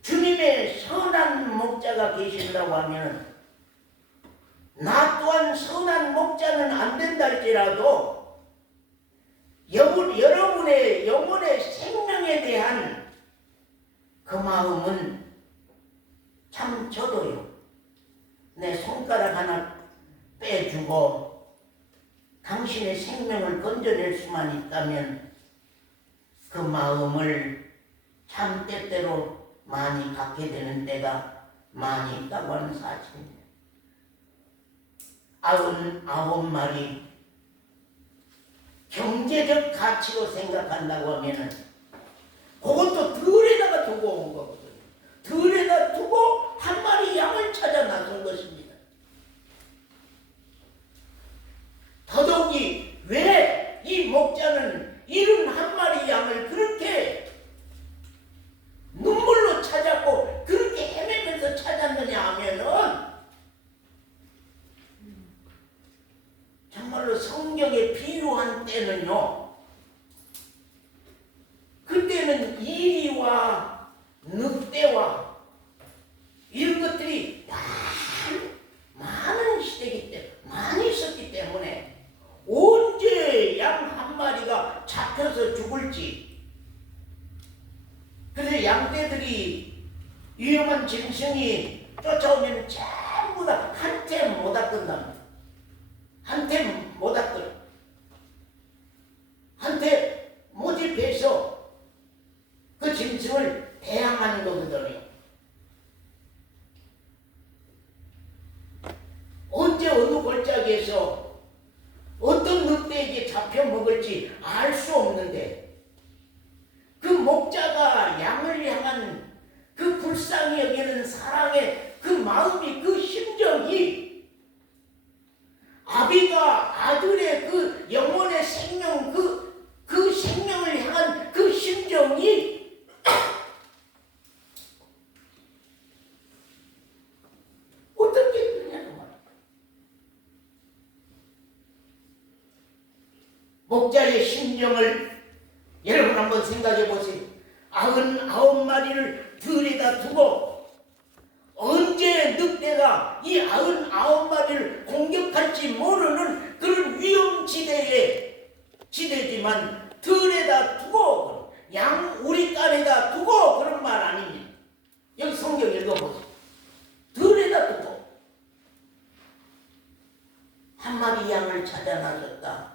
주님의 선한 목자가 계신다고 하면 나 또한 선한 목자는 안 된다 할지라도 여러분의 영혼의 생명에 대한 그 마음은 참 저도요. 내 손가락 하나 빼주고 당신의 생명을 건져낼 수만 있다면 그 마음을 참 때때로 많이 갖게 되는 때가 많이 있다고 하는 사실입니다. 99마리 경제적 가치로 생각한다고 하면은 그것도 들에다가 두고 온 거거든요. 들에다 두고 한 마리 양을 찾아 나선 것입니다. 더더욱이 왜 이 목자는 71마리 양을 그렇게 눈물로 찾았고 그렇게 헤매면서 찾았느냐 하면은 정말로 성경에 비유한 때는요, 그때는 이리와 늑대와 이런 것들이 많은 시대이기 때문에 많이 있었기 때문에 언제 양 한 마리가 잡혀서 죽을지, 그래서 양떼들이 위험한 짐승이 쫓아오면 전부 다 한 템 못 닦는답니다. 한 템 못 닦을, 한 템 모집해서 그 짐승을 대항하는 거거든요. 언제 어느 골짜기에서 어떤 늑대에게 잡혀 먹을지 알 수 없는데 그 목자가 양을 향한 그 불쌍히 여기는 사랑의 그 마음이, 그 심정이, 아비가 아들의 그 영혼의 생명, 그 생명을 향한 그 심정이 어떻게 그러냐고 말이야. 목자의 심정을 여러분 한번 생각해 보세요. 99마리를 들에다 두고 언제 늑대가 이 99마리를 공격할지 모르는 그런 위험지대지만 들에다 두고, 양 우리간에다 두고 그런 말 아닙니다. 여기 성경 읽어보세요. 들에다 두고 한 마리 양을 찾아 나섰다.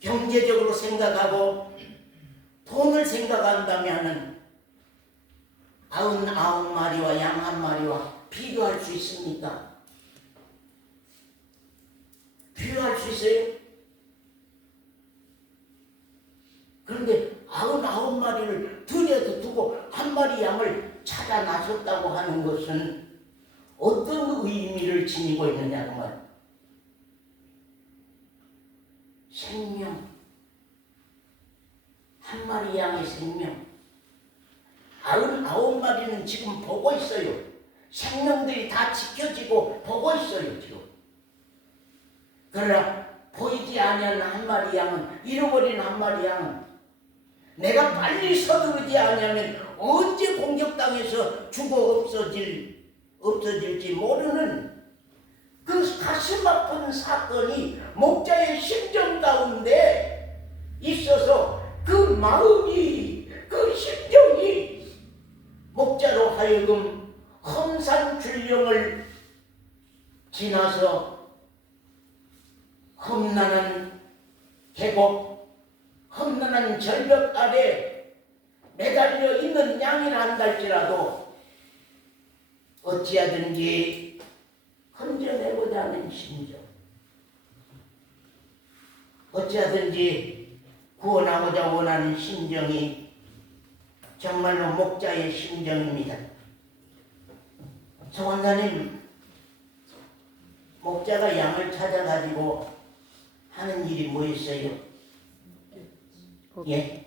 경제적으로 생각하고 돈을 생각한다면 99마리와 양 한 마리와 비교할 수 있습니까? 비교할 수 있어요? 그런데 99마리를 들여다 두고 한 마리 양을 찾아 나섰다고 하는 것은 어떤 의미를 지니고 있느냐는 말. 생명, 한 마리 양의 생명. 99마리는 지금 보고 있어요. 생명들이 다 지켜지고 보고 있어요 지금. 그러나 보이지 않는 한 마리 양은, 잃어버린 한 마리 양은 내가 빨리 서두르지 않으면 언제 공격당해서 죽어 없어질지 모르는 그 가슴 아픈 사건이 목자의 심정 가운데 있어서 그 마음이, 그 심정이 목자로 하여금 험산줄령을 지나서 험난한 계곡, 험난한 절벽 아래 매달려 있는 양이라 한다 할지라도 어찌하든지 건져내고자 하는 심정, 어찌하든지 구원하고자 원하는 심정이 정말로 목자의 심정입니다. 성원사님, 목자가 양을 찾아가지고 하는 일이 뭐 있어요? 예?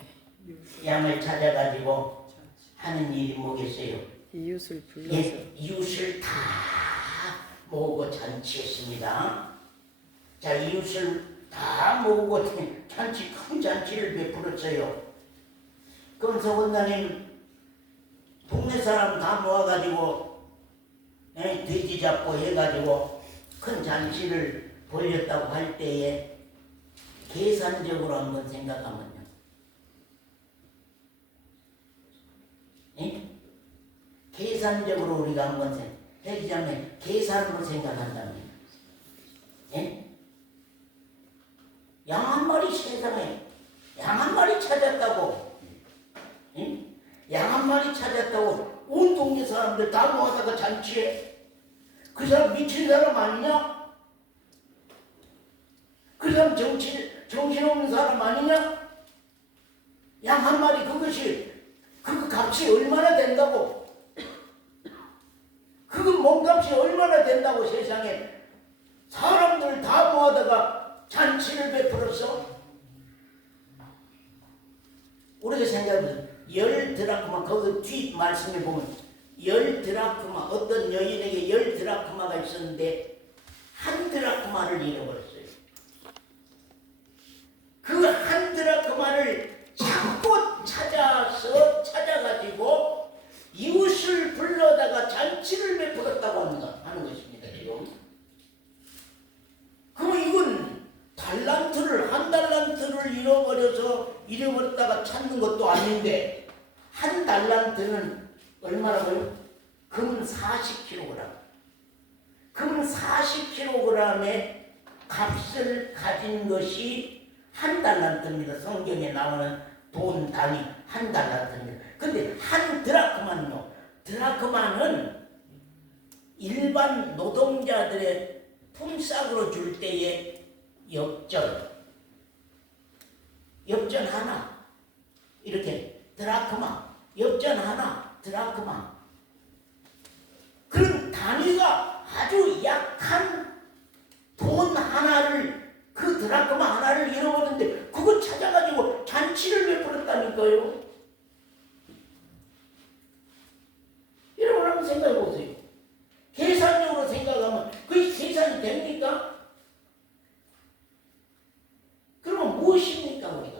양을 찾아가지고 하는 일이 뭐겠어요? 이웃을 불러서 예, 이웃을 다 모으고 잔치했습니다. 자, 이웃을 다 모으고 잔치, 큰 잔치를 베풀었어요. 그러면서 원장님 동네 사람 다 모아가지고 돼지 잡고 해가지고 큰 잔치를 벌였다고 할 때에 계산적으로 한번 생각하면요. 예? 계산적으로 우리가 한번 해기자면 계산으로 생각한다면 예? 양 한 마리 세상에 양 한 마리 찾았다고 예? 양 한 마리 찾았다고 온 동네 사람들 다 모아다가 잔치해. 그 사람 미친 사람 아니냐? 그 사람 정신없는 사람 아니냐? 양 한 마리 그것이 그 값이 얼마나 된다고? 그 몸값이 얼마나 된다고 세상에 사람들 다 모아다가 잔치를 베풀었어? 우리가 생각해보세요. 10드라크마, 거기 뒤 말씀에 보면 10드라크마, 어떤 여인에게 10드라크마가 있었는데 1드라크마를 잃어버렸어요. 그 1드라크마를 자꾸 찾아가지고 이웃을 불러다가 잔치를 베풀었다고 하는 것입니다. 지금. 그럼 이건 한 달란트를 잃어버렸다가 찾는 것도 아닌데 한 달란트는 얼마라고요? 금은 40kg. 금은 40kg의 값을 가진 것이 한 달란트입니다. 성경에 나오는 돈 단위 한 달란트입니다. 근데 한 드라크마는요. 드라크마는 일반 노동자들의 품삯으로 줄 때의 엽전 하나 이렇게 드라크마 엽전 하나 드라크마 그런 단위가 아주 약한 돈 하나를 그 드라크마 하나를 잃어버렸는데 그거 찾아가지고 잔치를 베풀었다니까요. 여러분 한번 생각해 보세요. 계산적으로 생각하면 그게 계산이 됩니까? 그러면 무엇입니까 우리가?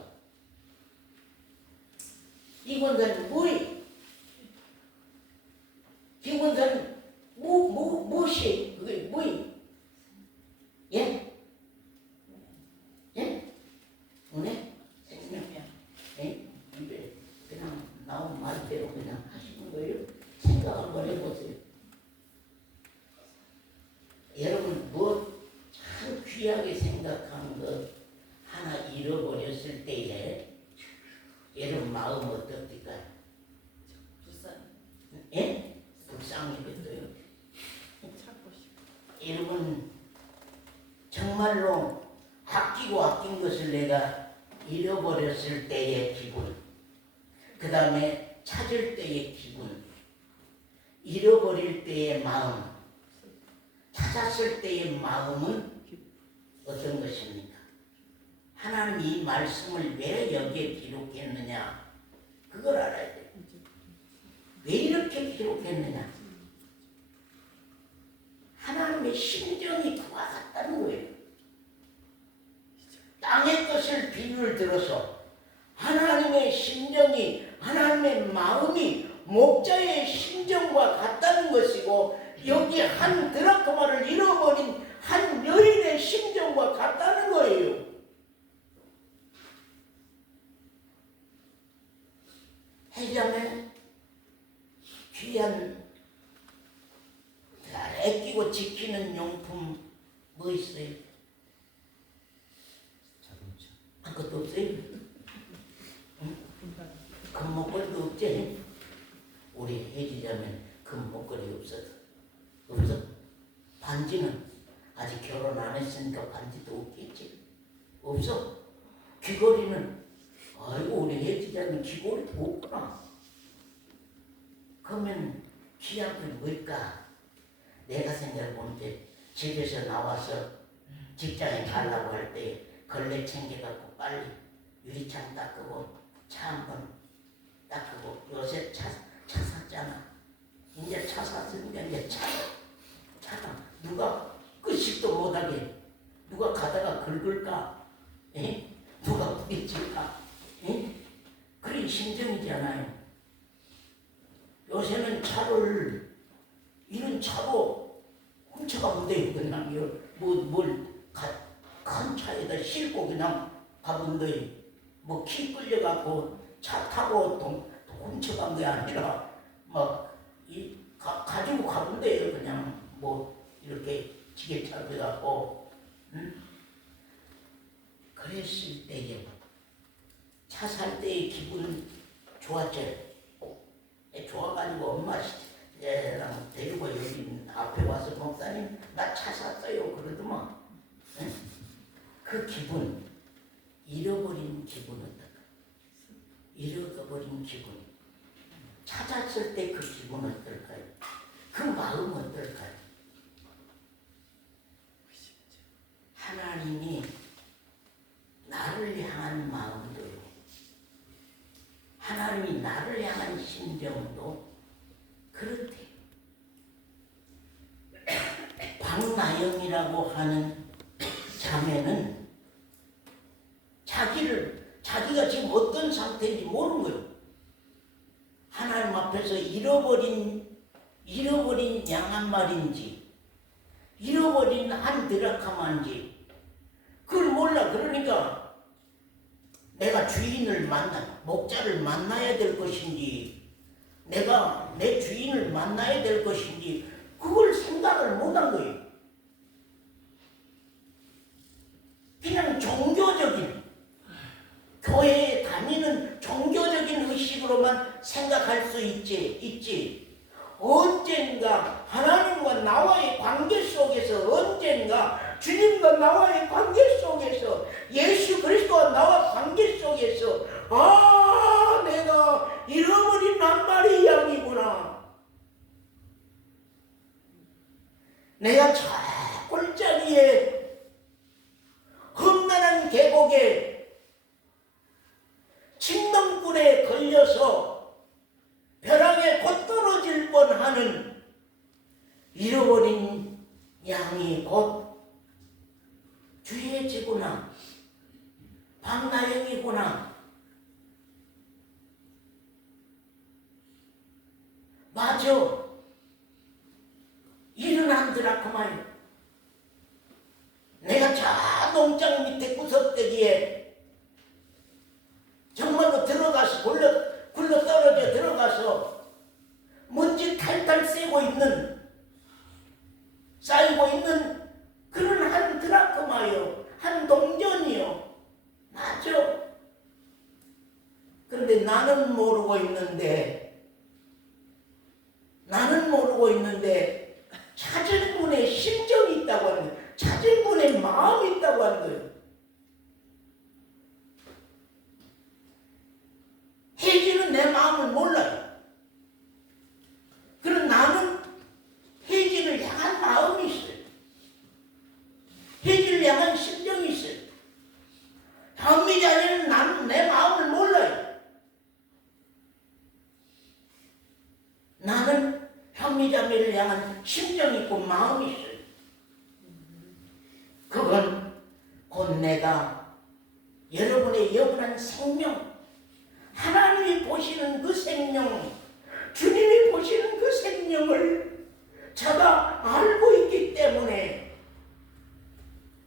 이권사는 뭐예요? 김권사는 무엇이에요? 그게 뭐예요? 예? 예? 은혜? 생명이야. 예? 입에 그냥 나온 말대로 그냥 하시는 거예요? 생각 한번 해보세요. 여러분 뭐 참 귀하게 생각한 것 하나 잃어버렸을 때에 여러분 마음 어떻습니까? 예? 불쌍하겠어요. 여러분 정말로 아낀 것을 내가 잃어버렸을 때의 기분, 그 다음에 찾을 때의 기분, 잃어버릴 때의 마음, 찾았을 때의 마음은 어떤 것입니까? 하나님 이 말씀을 왜 여기에 기록했느냐? 그걸 알아야 돼요. 왜 이렇게 기록했느냐? 하나님의 심정이 그와 같다는 거예요. 땅의 것을 비유를 들어서 하나님의 심정이, 하나님의 마음이 목자의 심정과 같다는 것이고 여기 한 드라크마를 잃어버린 한 여인의 심정과 같다는 거예요. 해자매 귀한 애끼고 지키는 용품 뭐 있어요? 아무것도 없어요? 응? 금목걸이도 없지? 우리 해지자면 금목걸이 없어. 반지는 아직 결혼 안 했으니까 반지도 없겠지? 없어. 귀걸이는 아이고 우리 해지자면 귀걸이도 없구나. 그러면 귀한 게 뭘까? 내가 생각해 보는데 집에서 나와서 직장에 가려고 할 때 걸레 챙겨갖고 빨리 유리창 닦고 차 한 번 닦고 요새 차 이제 차가 누가 끝식도 못하게 누가 가다가 긁을까? 에? 누가 부딪힐까? 에? 그런 심정이잖아요. 요새는 차를 이런 차로 훔쳐가면 돼요. 그냥 큰 차에다 싣고 그냥 가면 돼요. 뭐 키 끌려갖고 차 타고 훔쳐간 게 아니라 가지고 가면 돼요. 그냥 뭐 이렇게 지게차 돼갖고 그랬을 때에 차 살 때의 기분 좋았죠. 좋아가지고 엄마랑 데리고 여기 앞에 와서 목사님 나 차 샀어요 그러더만 그 기분 잃어버린 기분 어떨까? 잃어버린 기분 찾았을 때 그 기분 어떨까요? 그 마음 어떨까요? 하나님이 나를 향한 마음도요. 하나님이 나를 향한 심정도 그렇대요. 박나영이라고 하는 자매는 자기가 지금 어떤 상태인지 모르는 거예요. 하나님 앞에서 잃어버린 양 한 마리인지 잃어버린 한 드라카마인지 그걸 몰라. 그러니까 내가 주인을 목자를 만나야 될 것인지 내가 내 주인을 만나야 될 것인지 그걸 생각을 못한 거예요. 그냥 종교적인 교회에 다니는 종교적인 의식으로만 생각할 수 있지. 언젠가 하나님과 나와의 관계 속에서 언젠가 주님과 나와의 관계 속에서 예수 그리스도와 나와 관계 속에서 내가 잃어버린 한 마리 양이구나. 내가 저 골짜기에 험난한 계곡에 칙명꾼에 걸려서 벼랑에 곧 떨어질 뻔하는 잃어버린 양이 곧 주의 지구나 박나영이구나. 맞아. 일어난 드라크마요. 내가 저 농장 밑에 구석대기에 정말로 들어가서 굴러 떨어져 들어가서 먼지 탈탈 쌓이고 있는 그런 한 드라크마요. 한 동전이요. 맞아. 그런데 나는 모르고 있는데 찾은 분의 심정이 있다고 하는 거예요. 찾은 분의 마음이 있다고 하는 거예요. 혜지는 내 마음을 몰라요. 그럼 나는 혜지를 향한 마음이 있어요. 혜지를 향한 심정이 있어요. 현미자리는 나는 내 마음을 몰라요. 나는 현미자매를 향한 심정이 있고 마음이 있어요. 그건 곧 내가 여러분의 영원한 생명, 하나님이 보시는 그 생명, 주님이 보시는 그 생명을 제가 알고 있기 때문에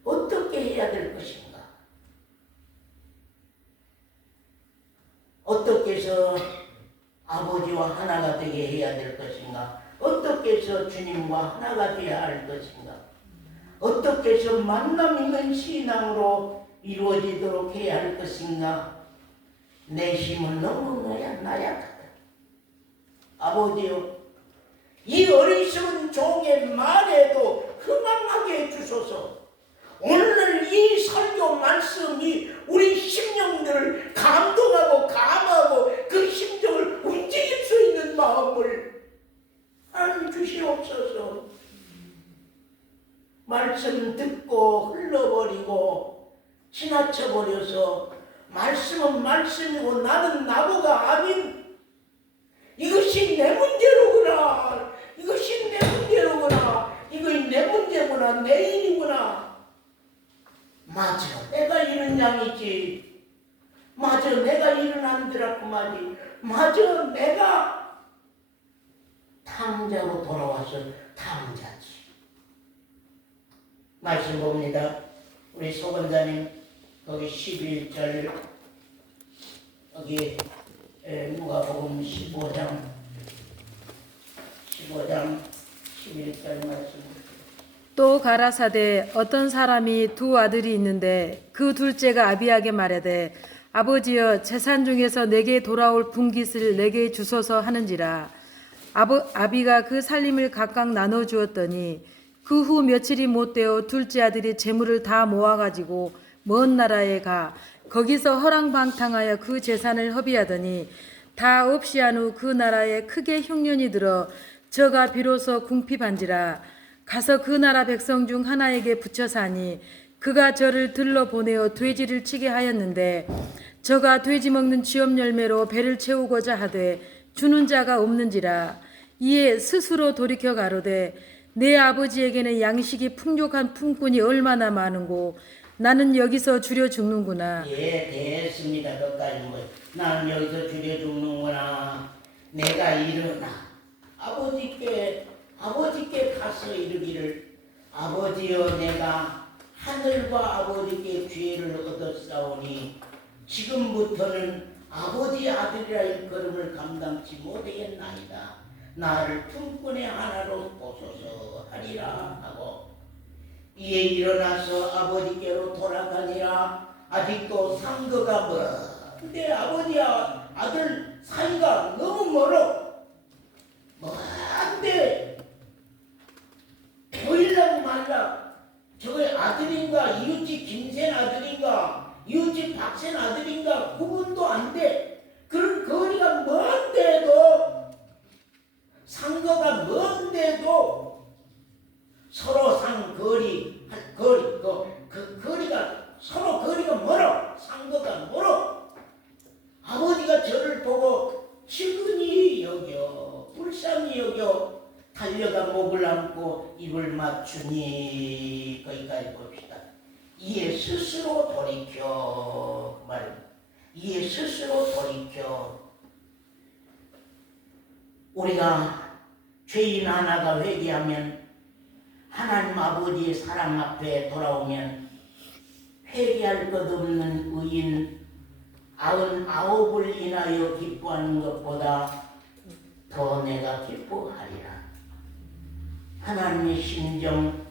어떻게 해야 될 것인가? 어떻게 해서 아버지와 하나가 되게 해야 될 것인가? 어떻게 해서 주님과 하나가 되어야 할 것인가? 어떻게 해서 만남 있는 신앙으로 이루어지도록 해야 할 것인가? 내 힘은 너무 나약하다. 아버지요, 이 어리석은 종의 말에도 흥망하게 해주소서. 오늘 이 설교 말씀이 우리 심령들을 감동하고 감하고 그 심정을 움직일 수 있는 마음을 하나님 주시옵소서. 말씀 듣고 흘러버리고 지나쳐버려서 말씀은 말씀이고 나는 나보가 아닌 이것이 내 문제로구나. 이것이 내 문제로구나. 탕자로 돌아와서 탕자지. 말씀 봅니다. 우리 소건자님 거기 11절 여기 누가복음 15장 11절 말씀. 또 가라사대 어떤 사람이 두 아들이 있는데 그 둘째가 아비에게 말하되 아버지여 재산 중에서 내게 돌아올 분깃을 내게 주소서 하는지라. 아비가 그 살림을 각각 나눠 주었더니 그 후 며칠이 못되어 둘째 아들이 재물을 다 모아가지고 먼 나라에 가 거기서 허랑방탕하여 그 재산을 허비하더니 다 없이 한 후 그 나라에 크게 흉년이 들어 저가 비로소 궁핍한지라. 가서 그 나라 백성 중 하나에게 붙여 사니 그가 저를 들러 보내어 돼지를 치게 하였는데 저가 돼지 먹는 쥐업 열매로 배를 채우고자 하되 주는 자가 없는지라. 이에 스스로 돌이켜 가로되 내 아버지에게는 양식이 풍족한 품꾼이 얼마나 많은고 나는 여기서 줄여 죽는구나. 예, 됐습니다. 거기까지 뭐 나는 여기서 줄여 죽는구나. 내가 일어나 아버지께 가서 이르기를 아버지여 내가 하늘과 아버지께 죄를 얻었사오니 지금부터는 아버지 아들이라 일컬음을 감당치 못하겠나이다. 나를 품꾼의 하나로 보소서 하리라 하고 이에 일어나서 아버지께로 돌아가니라. 아직도 상거가 먼데 아버지와 아들 사이가 너무 멀어. 뭔데 보이려고 말라. 저거 아들인가 이웃집 김센 아들인가 이웃집 박센 아들인가 구분도 안 돼. 그런 거리가 먼데도 상거가 먼데도 서로 거리가 서로 거리가 멀어. 상거가 멀어. 아버지가 저를 보고 친근히 여겨 불쌍히 여겨 달려가 목을 안고 입을 맞추니. 거기까지 봅시다. 이에 스스로 돌이켜 그 말입니다. 이에 스스로 돌이켜. 우리가 죄인 하나가 회개하면 하나님 아버지의 사랑 앞에 돌아오면 회개할 것 없는 의인 99을 인하여 기뻐하는 것보다 더 내가 기뻐하리라. 하나님의 심정,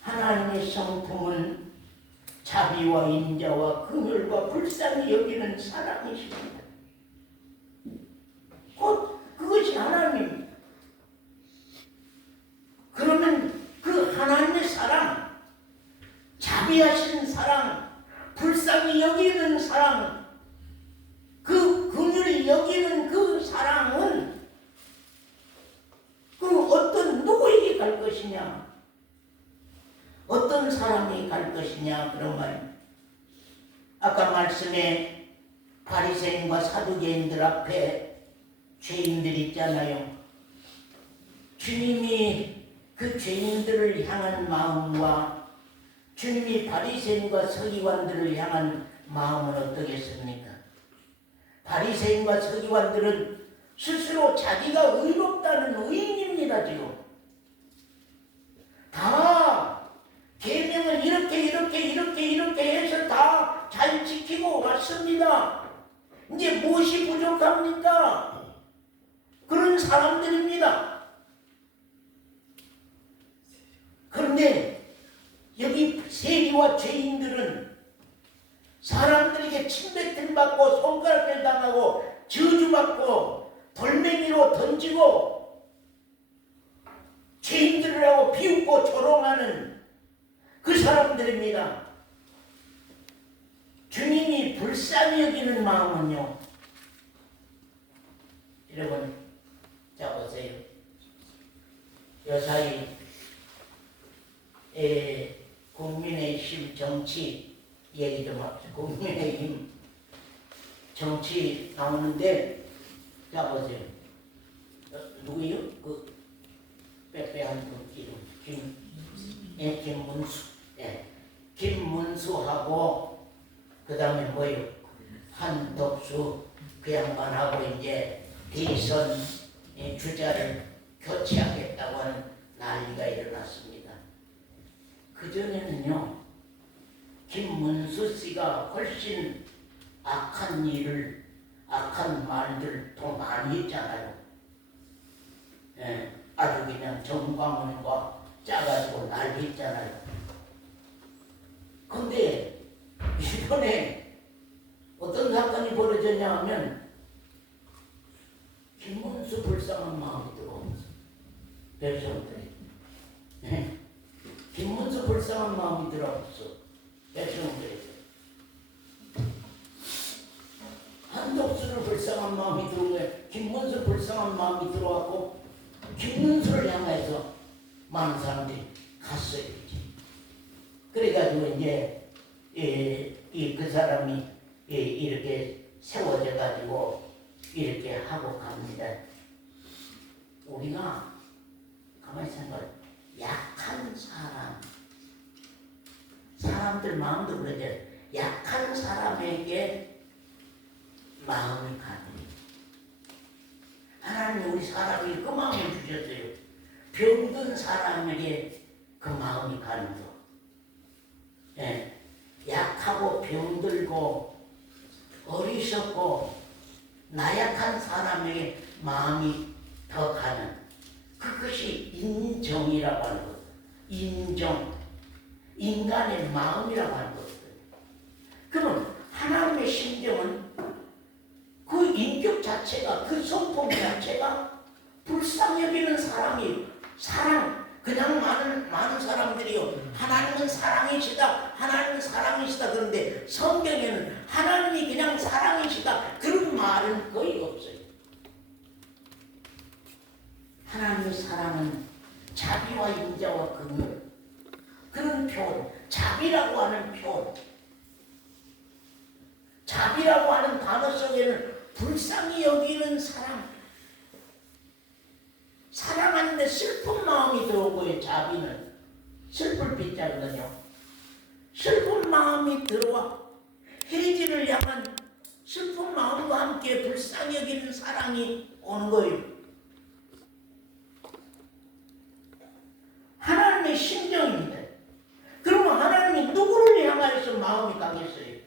하나님의 성품은 자비와 인자와 긍휼과 불쌍히 여기는 사랑이십니다. 곧 그것이 하나님. 그러면 그 하나님의 사랑, 자비하신 사랑, 불쌍히 여기는 사랑, 그 긍휼히 여기는 그 사랑은 그 어떤 누구에게 갈 것이냐, 어떤 사람이 갈 것이냐 그런 말입니다. 아까 말씀에 바리새인과 사두개인들 앞에 죄인들 있잖아요. 주님이 그 죄인들을 향한 마음과 주님이 바리새인과 서기관들을 향한 마음은 어떻겠습니까? 바리새인과 서기관들은 스스로 자기가 의롭다는 의인입니다. 지금 다 계명을 이렇게 해서 다 잘 지키고 왔습니다. 이제 무엇이 부족합니까? 그런 사람들입니다. 그런데 여기 세리와 죄인들은 사람들에게 침뱉음 받고 손가락질 당하고 저주받고 돌멩이로 던지고 죄인들이라고 비웃고 조롱하는 그 사람들입니다. 주님이 불쌍히 여기는 마음은요, 여러분 자 보세요. 요사이 국민의힘 정치 얘기 좀 합시다. 국민의힘 정치 나오는데 자 보세요. 누구요? 그 빼빼한 분 이름 김문수. 김문수하고 그 다음에 뭐요? 한덕수 그 양반하고 이제 대선 주자를 교체하겠다고 하는 난리가 일어났습니다. 그전에는요, 김문수 씨가 훨씬 악한 일을, 악한 말들 더 많이 했잖아요. 예, 아주 그냥 정광훈과 짜가지고 난리했잖아요. 근데 이번에 어떤 사건이 벌어졌냐 하면 김문수 불쌍한 마음이 들어오면서 백성들이, 예, 김문수 불쌍한 마음이 들어오면서 백성들이, 한덕수를 불쌍한 마음이 들어오면 김문수 불쌍한 마음이 들어왔고 김문수를 향해서 많은 사람들이 갔어요. 그래가지고 이제 그 사람이 이렇게 세워져 가지고 이렇게 하고 갑니다. 우리가 가만히 생각해, 약한 사람들 마음도 그러죠. 약한 사람에게 마음이 가는. 하나님 우리 사람이 그 마음을 주셨어요. 병든 사람에게 그 마음이 가는 거. 예, 약하고 병들고 어리석고 나약한 사람에게 마음이 더 가는, 그것이 인정이라고 하는 것. 인정, 인간의 마음이라고 하는 것. 그럼 하나님의 심정은 그 인격 자체가, 그 성품 자체가 불쌍히 여기는 사람이, 사랑, 그냥 많은 사람들이요, 하나님은 사랑이시다, 하나님은 사랑이시다. 그런데 성경에는 하나님이 그냥 사랑이시다 그런 말은 거의 없어요. 하나님의 사랑은 자비와 인자와 긍휼, 그런 표현, 자비라고 하는 표현, 자비라고 하는 단어 속에는 불쌍히 여기는 사랑, 사랑하는데 슬픈 마음이 들어오고요. 자비는 슬플 빗자거든요. 슬픈 마음이 들어와 혜지를 향한 슬픈 마음과 함께 불쌍히 여기는 사랑이 오는 거예요. 하나님의 심정입니다. 그러면 하나님이 누구를 향하여서 마음이 가겠어요?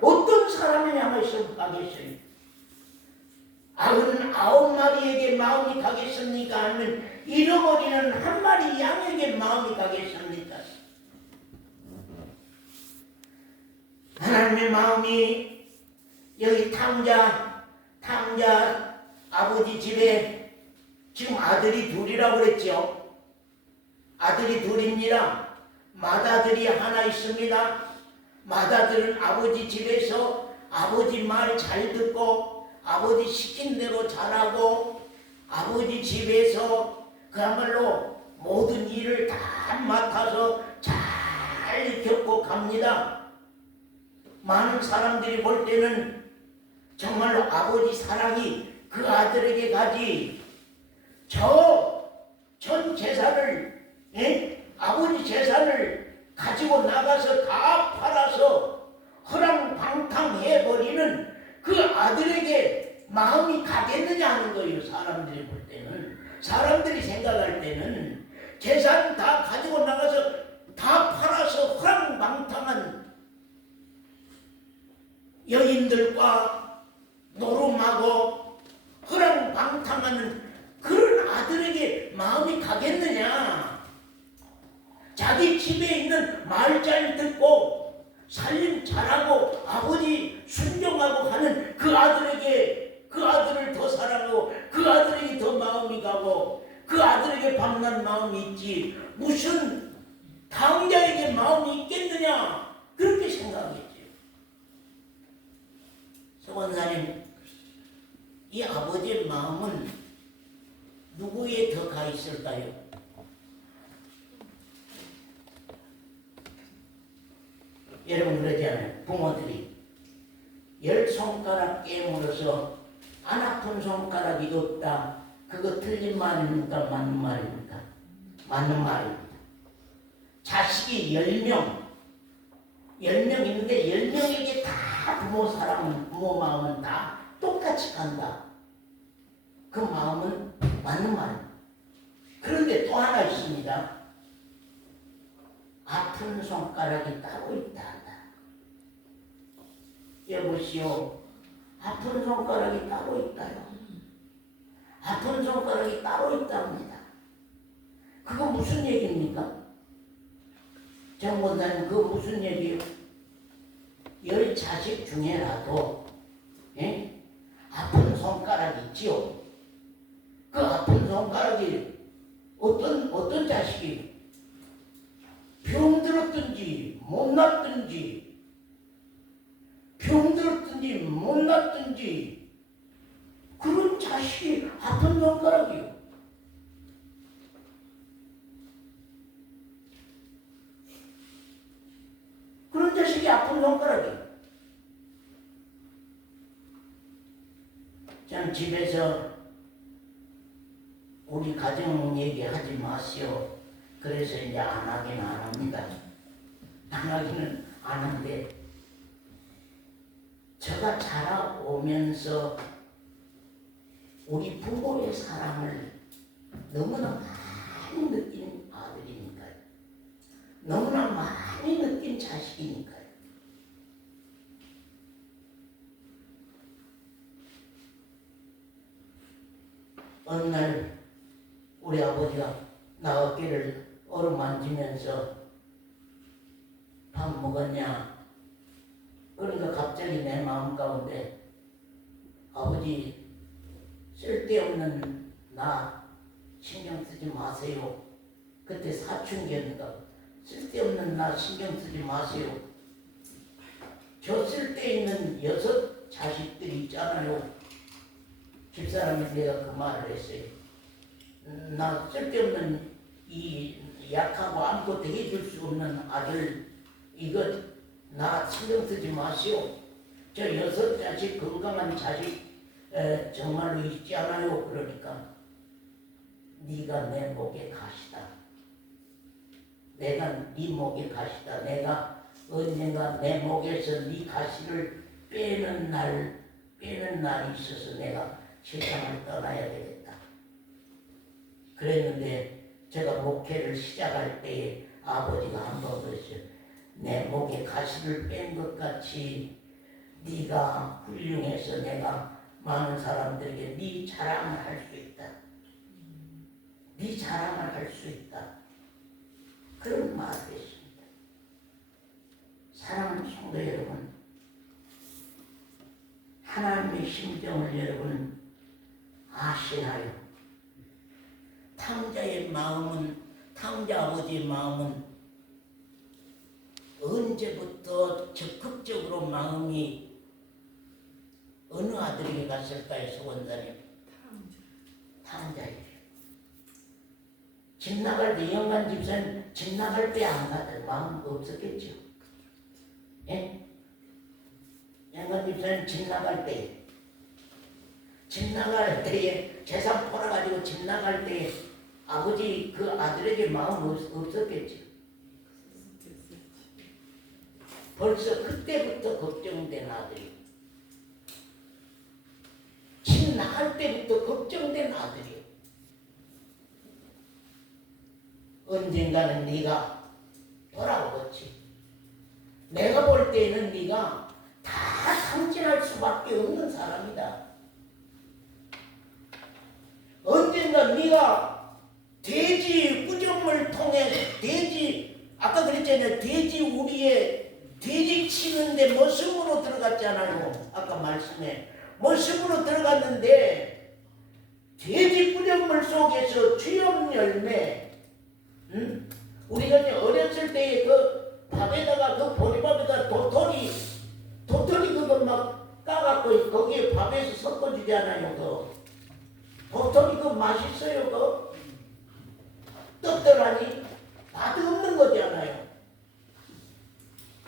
어떤 사람을 향하여서 가겠어요? 99마리에게 마음이 가겠습니까? 아니면 잃어버리는 한 마리 양에게 마음이 가겠습니까? 하나님의 마음이 여기 탕자 아버지 집에 지금 아들이 둘이라고 그랬죠. 아들이 둘입니다. 맏아들이 하나 있습니다. 맏아들은 아버지 집에서 아버지 말 잘 듣고 아버지 시킨 대로 잘하고 아버지 집에서 그야말로 모든 일을 다 맡아서 잘 겪고 갑니다. 많은 사람들이 볼 때는 정말로 아버지 사랑이 그 아들에게 가지, 전 재산을, 아버지 재산을 가지고 나가서 다 팔아서 허랑방탕해버리는 그 아들에게 마음이 가겠느냐 하는 거예요. 사람들이 볼 때는, 사람들이 생각할 때는 재산 다 가지고 나가서 다 팔아서 허랑방탕한 여인들과 노름하고 허랑방탕하는 그런 아들에게 마음이 가겠느냐. 자기 집에 있는 말 잘 듣고 살림 잘하고 아버지 순종하고 하는 그 아들에게, 그 아들을 더 사랑하고 그 아들에게 더 마음이 가고 그 아들에게 받는 마음이 있지 무슨 당자에게 마음이 있겠느냐, 그렇게 생각했죠. 서원사님, 이 아버지의 마음은 누구에 더 가 있을까요? 여러분 그러잖아요. 부모들이 10손가락 깨물어서 안 아픈 손가락이 없다. 그거 틀린 말입니까? 맞는 말입니까? 맞는 말입니다. 자식이 10명 있는데 10명에게 다 부모 사랑은, 부모 마음은 다 똑같이 간다. 그 마음은 하는 말. 그런데 또 하나 있습니다. 아픈 손가락이 따로 있다. 여보시오, 아픈 손가락이 따로 있다요. 아픈 손가락이 따로 있답니다. 그거 무슨 얘기입니까? 정권사님, 그거 무슨 얘기예요? 10자식 중에라도 아픈 손가락이 있지요. 그 아픈 손가락이 어떤 자식이 병들었든지 못났든지 그런 자식이 아픈 손가락이요. 그런 자식이 아픈 손가락이요. 저는 집에서 우리 가정 얘기하지 마시오. 그래서 이제 안 하기는 안 합니다. 안 하기는 안 하는데, 제가 자라오면서 우리 부모의 사랑을 너무나 많이 느낀 아들이니까요. 너무나 많이 느낀 자식이니까요. 어느 날 우리 아버지가 나 어깨를 어루만지면서 밥 먹었냐? 그러니까 갑자기 내 마음 가운데 아버지 쓸데없는 나 신경 쓰지 마세요. 그때 사춘기였는가. 쓸데없는 나 신경 쓰지 마세요. 저 쓸데있는 6 자식들이 있잖아요. 집사람이 내가 그 말을 했어요. 나 쓸데없는 이 약하고 아무것도 해줄 수 없는 아들, 이거 나 신경 쓰지 마시오. 저 6 자식, 건강한 자식 정말로 있지 않아요. 그러니까 네가 내 목에 가시다. 내가 네 목에 가시다. 내가 언젠가 내 목에서 네 가시를 빼는 날이 있어서 내가 세상을 떠나야 되겠다. 그랬는데 제가 목회를 시작할 때에 아버지가 한번 그랬어요. 내 목에 가시를 뺀 것 같이 네가 훌륭해서 내가 많은 사람들에게 네 자랑을 할 수 있다. 네 자랑을 할 수 있다. 그런 말을 했습니다. 사랑하는 성도 여러분, 하나님의 심정을 여러분 아시나요? 탕자의 마음은, 탕자 아버지의 마음은 언제부터 적극적으로 마음이 어느 아들에게 갔을까요, 소원사님? 탕자예요. 집 나갈 때, 영간 집사는 집 나갈 때 안 갔다 마음 없었겠죠? 예? 영간 집사는 집 나갈 때에 재산 팔아가지고 집 나갈 때에 아버지 그 아들에게 마음 없었겠죠? 벌써 그때부터 걱정된 아들이, 집 나갈 때부터 걱정된 아들이요. 언젠가는 네가 돌아오겠지. 내가 볼 때는 네가 다 상실할 수밖에 없는 사람이다. 언젠가 네가 돼지 꾸정을 통해 아까 그랬잖아요. 돼지 우리의 돼지 치는데 머슴으로 들어갔잖아요. 아까 말씀에 머슴으로 들어갔는데 돼지 꾸정물 속에서 주염 열매, 우리가 이제 어렸을 때에 그 밥에다가 그 보리밥에다 도토리 그거 막 까갖고 거기에 밥에서 섞어주잖아요. 그 도토리 그거 맛있어요. 그거 떡떡하니 맛없는 거잖아요.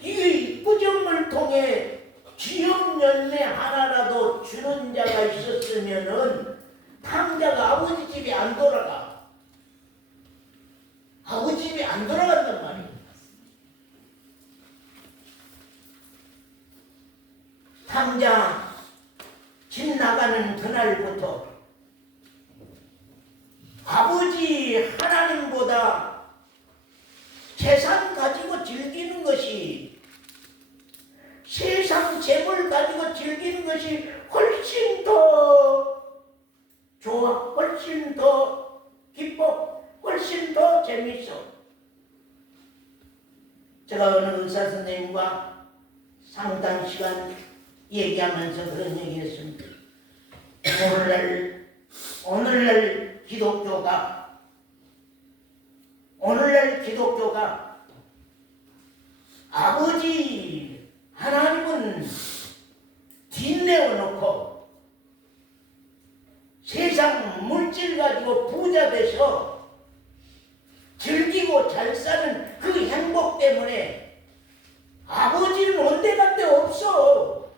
이 꾸정을 통해 주염 열매 하나라도 주는 자가 있었으면은 탕자가 아버지 집에 안 돌아가. 아버지 집에 안 돌아간단 말이에요. 탕자 집 나가는 그날부터 아버지 하나님보다 재산 가지고 즐기는 것이, 세상 재물 가지고 즐기는 것이 훨씬 더 좋아, 훨씬 더 기뻐, 훨씬 더 재밌어. 제가 어느 의사 선생님과 상당 시간 얘기하면서 그런 얘기했습니다. 오늘날 기독교가 아버지 하나님은 뒷내어놓고 세상 물질 가지고 부자 돼서 즐기고 잘 사는 그 행복 때문에 아버지는 온데간데 없어.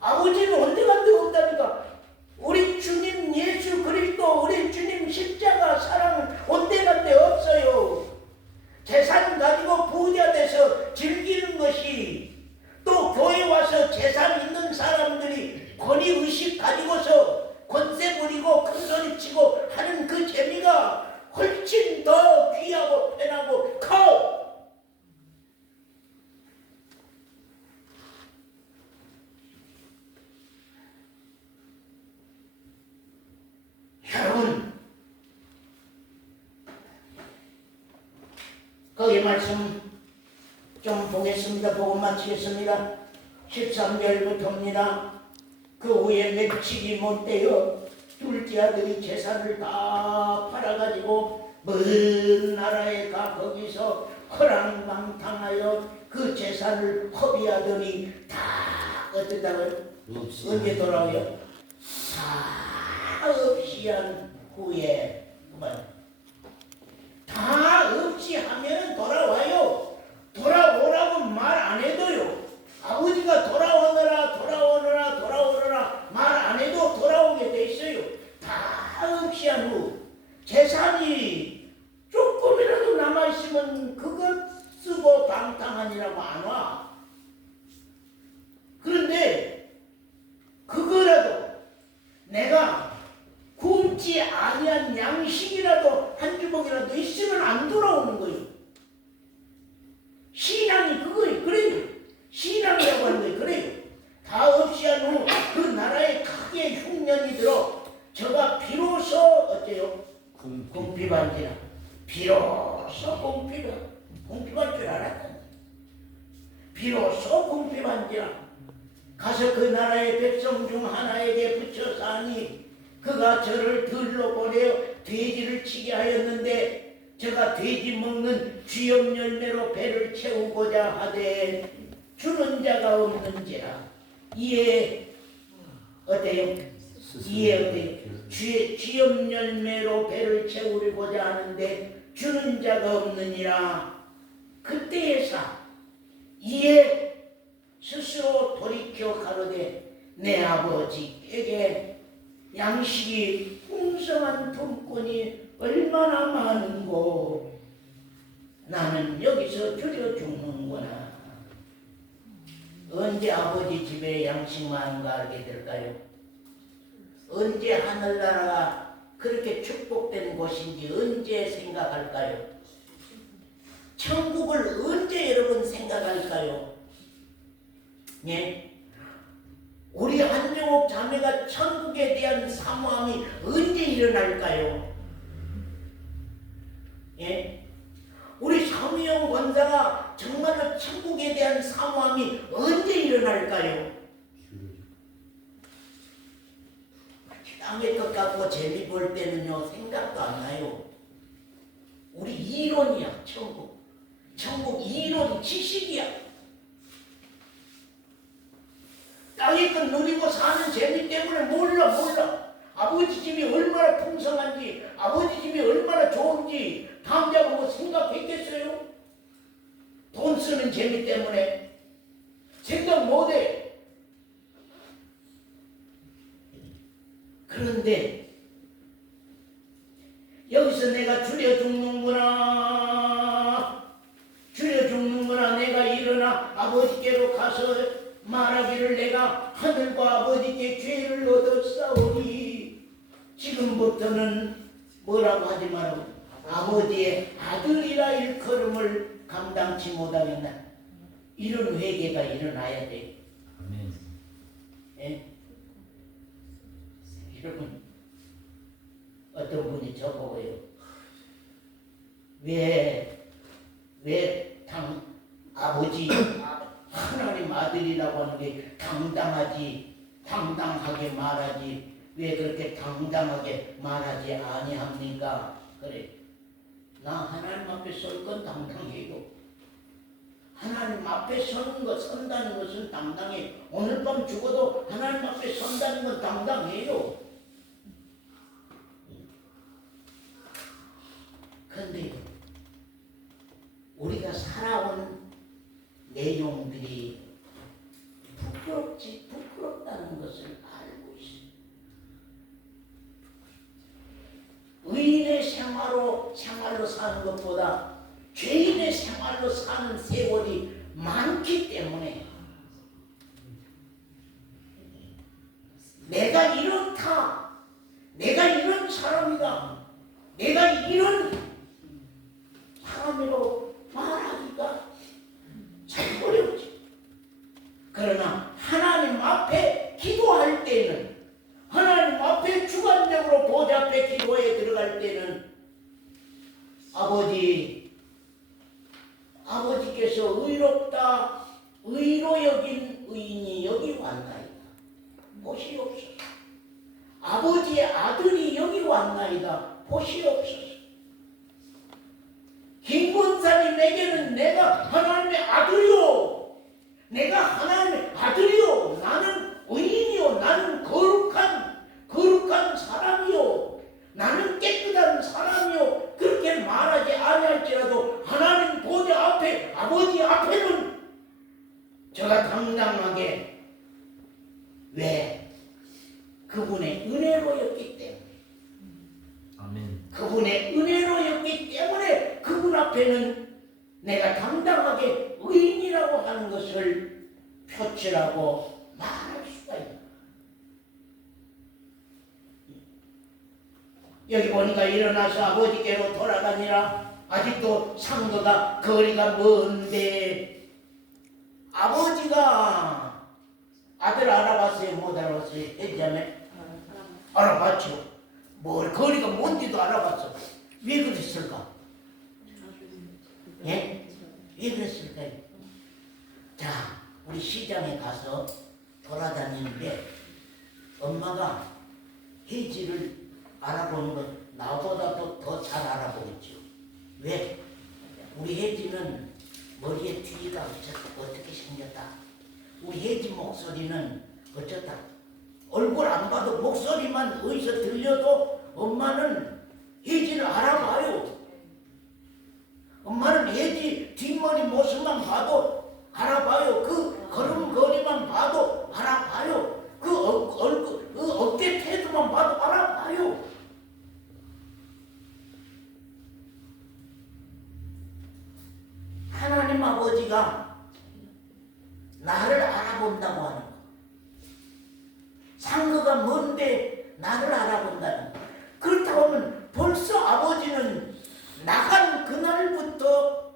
아버지는 온데간데 없다니까. 우리 주님 예수 그리스도, 우리 주님 십자가 사랑은 온데간데 없어요. 재산 가지고 부자 돼서 즐기는 것이, 또 교회 와서 재산 있는 사람들이 권위의식 가지고서 권세 부리고 큰소리 치고 하는 그 재미가 훨씬 더 귀하고 편하고 커. 여러분, 거기 말씀 좀 보겠습니다. 보고 마치겠습니다. 13절부터입니다. 그 후에 맺히기 못되어 둘째 아들이 재산을 다 팔아가지고 먼 나라에 가 거기서 허랑방탕하여 그 재산을 허비하더니 다 어쩌다고요? 언제 돌아오요? 다 없이 한 후에 그만. 다 없이 하면 돌아와요. 돌아오라고 말 안 해도요. 아버지가 돌아오너라 말 안 해도 돌아오게 돼 있어요. 다 없이 한 후 재산이 조금이라도 남아있으면 그것 쓰고 방탕하니라고 안 와. 그런데 그거라도 내가 굶지 아니한 양식이라도 한 주먹이라도 있으면 안 돌아오는 거예요. 신앙이 그거예요. 그래요. 신앙이라고 하는 거예요. 그래요. 다 없이 한 후 그 나라에 크게 흉년이 들어 저가 비로소 어때요? 궁핍한지라. 비로소 궁핍한 줄 알았다. 비로소 궁핍한지라. 가서 그 나라의 백성 중 하나에게 붙여 사니 그가 저를 들러 보내어 돼지를 치게 하였는데 저가 돼지 먹는 쥐염 열매로 배를 채우고자 하되 주는 자가 없는지라. 이에 어때요? 쥐염 열매로 배를 채우고자 하는데 주는 자가 없느니라. 그때에서 이에 스스로 돌이켜 가로되 내 아버지에게 양식이 풍성한 품꾼이 얼마나 많은고 나는 여기서 줄여 죽는구나. 언제 아버지 집에 양식만 가게 될까요? 언제 하늘나라가 그렇게 축복된 곳인지 언제 생각할까요? 천국을 언제 여러분 생각할까요? 예? 우리 한정옥 자매가 천국에 대한 사모함이 언제 일어날까요? 예? 우리 서미영 권사가 정말로 천국에 대한 사모함이 언제 일어날까요? 땅의 것 갖고 재미 볼 때는요 생각도 안 나요. 우리 이론이야. 천국 이론이 지식이야. 땅의 것 누리고 사는 재미 때문에 몰라. 아버지 집이 얼마나 풍성한지, 아버지 집이 얼마나 좋은지 당자보고 생각했겠어요? 돈 쓰는 재미 때문에 생각 못해. 그런데 여기서 내가 줄여 죽는구나. 내가 일어나 아버지께로 가서 말하기를 내가 하늘과 아버지께 죄를 얻었사오니 지금부터는 뭐라고 하지 말고 아버지의 아들이라 일컬음을 감당치 못하겠나. 이런 회개가 일어나야 돼. 아멘. 예? 여러분, 어떤 분이 저보고요. 아버지, 하나님 아들이라고 하는 게 당당하게 말하지, 왜 그렇게 당당하게 말하지 아니합니까? 그래. 나 하나님 앞에 설 건 당당해요. 하나님 앞에 선다는 것은 당당해. 오늘 밤 죽어도 하나님 앞에 선다는 건 당당해요. 그런데 우리가 살아온 내용들이 부끄럽다는 것을 알고 있어요. 의인의 생활로 사는 것보다 죄인의 생활로 사는 세월이 많기 때문에 내가 이렇다, 내가 이런 사람이다, 내가 이런 사람이라고 말하기가 참 어렵지. 그러나 하나님 앞에 기도할 때는, 하나님 앞에 주관적으로 보좌 앞에 기도에 들어갈 때는 아버지께서 의롭다, 의로 여긴 의인이 여기 왔나이다. 보시옵소서. 아버지의 아들이 여기 왔나이다. 보시옵소서. 김권사님 내게는 내가 하나님의 아들이요, 내가 하나님의 아들이요, 나는 의인이요, 나는 거룩한 사람이요, 나는 깨끗한 사람이요, 그렇게 말하지 아니할지라도 하나님 보좌 앞에, 아버지 앞에는 제가 당당하게, 왜? 그분의 은혜로였기 때문에, 아멘. 그분의 은혜로였기 때문에 그분 앞에는 내가 당당하게 의인이라고 하는 것을 표출하고 말할 수가 있다. 여기 보니까 일어나서 아버지께로 돌아가니라. 아직도 상도가 거리가 먼데 아버지가 아들 알아봤어요? 못 알아봤어요? 얘기하면 알아봤죠. 뭘 거리가 뭔지도 알아봤어. 왜 그랬을까? 예? 왜 그랬을까요? 자, 우리 시장에 가서 돌아다니는데 엄마가 해지를 알아보는 건 나보다도 더 잘 알아보겠죠. 왜? 우리 혜지는 머리에 뒤가 어떻게 생겼다. 우리 혜지 목소리는 어쩌다. 얼굴 안 봐도 목소리만 어디서 들려도 엄마는 혜지를 알아봐요. 엄마는 혜지 뒷머리 모습만 봐도 알아봐요. 그 걸음걸이만 봐도 알아봐요. 그 얼굴, 그 어깨 태도만 봐도 알아봐요. 하나님 아버지가 나를 알아본다고 하는 거. 상거가 뭔데 나를 알아본다는 거. 그렇다고 하면 벌써 아버지는 나간 그날부터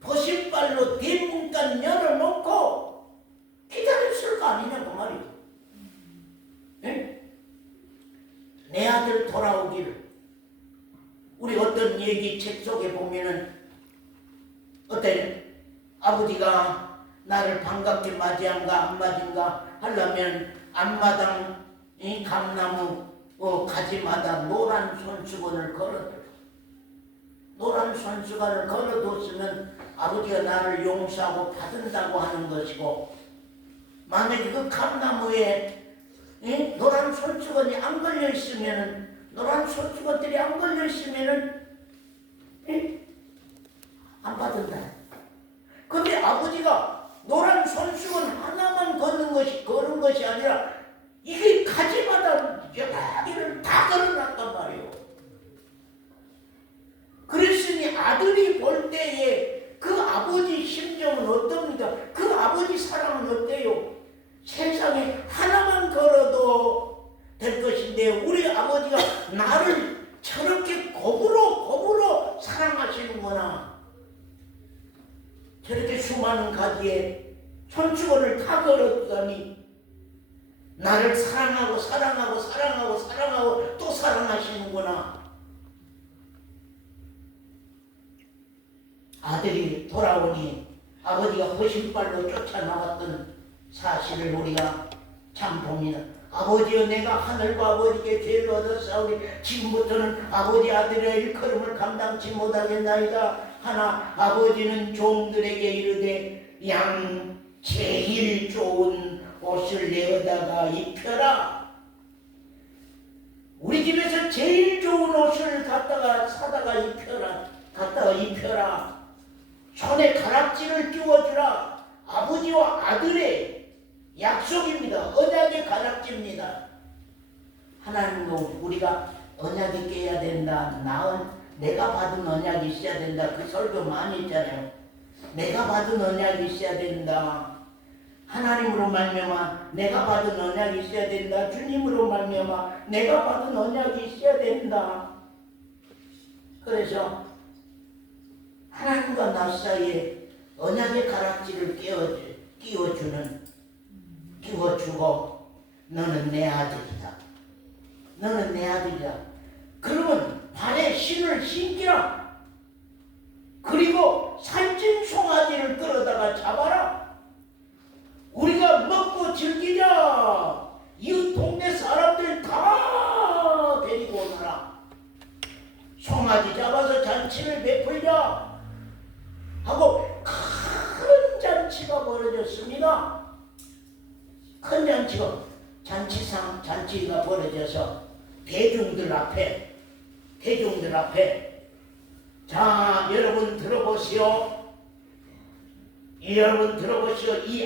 버신발로 대문간 열어놓고 기다렸을 거 아니냐 그 말이에요. 네? 내 아들 돌아오기를. 우리 어떤 얘기 책 속에 보면은 어때? 아버지가 나를 반갑게 맞이한가 안 맞은가 하려면 앞마당 감나무 가지마다 노란 손수건을 걸어둬. 노란 손수건을 걸어뒀으면 아버지가 나를 용서하고 받은다고 하는 것이고, 만약에 그 감나무에 노란 손수건이 안 걸려있으면, 노란 손수건들이 안 걸려있으면 안 받은다. 근데 아버지가 노란 손수건 하나만 걸은 것이 아니라 이게 가지마다 여기를 다 걸어놨단 말이에요. 그랬으니 아들이 볼 때에 그 아버지 심정은 어떻습니까? 그 아버지 사랑은 어때요? 세상에 하나만 걸어도 될 것인데 우리 아버지가 나를 저렇게 사랑하는 가지에 손수건을 다 걸었더니 나를 사랑하고 사랑하고 사랑하고 사랑하고 또 사랑하시는구나. 아들이 돌아오니 아버지가 허심발로 쫓아나왔던 사실을 우리가 참 봅니다. 아버지여, 내가 하늘과 아버지께 죄를 얻었사오니 지금부터는 아버지 아들의 일컬음을 감당치 못하겠나이다 하나 아버지는 종들에게 이르되 양 제일 좋은 옷을 내어다가 입혀라. 우리 집에서 제일 좋은 옷을 갖다가 사다가 입혀라. 갖다가 입혀라. 손에 가락지를 끼워주라. 아버지와 아들의 약속입니다. 언약의 가락지입니다. 하나님도 우리가 언약이 깨야 된다. 내가 받은 언약이 있어야 된다. 그 설교 많이 있잖아요. 내가 받은 언약이 있어야 된다. 하나님으로 말미암아 내가 받은 언약이 있어야 된다. 주님으로 말미암아 내가 받은 언약이 있어야 된다. 그래서 하나님과 나 사이에 언약의 가락지를 끼워주고 너는 내 아들이다. 너는 내 아들이다. 그러면 발에 신을 신기라. 그리고 살찐 송아지를 끌어다가 잡아라. 우리가 먹고 즐기자. 이웃 동네 사람들 다 데리고 오너라. 송아지 잡아서 잔치를 베풀자 하고 큰 잔치가 벌어졌습니다. 큰 잔치가 벌어져서 대중들 앞에 자, 여러분 들어보시오. 이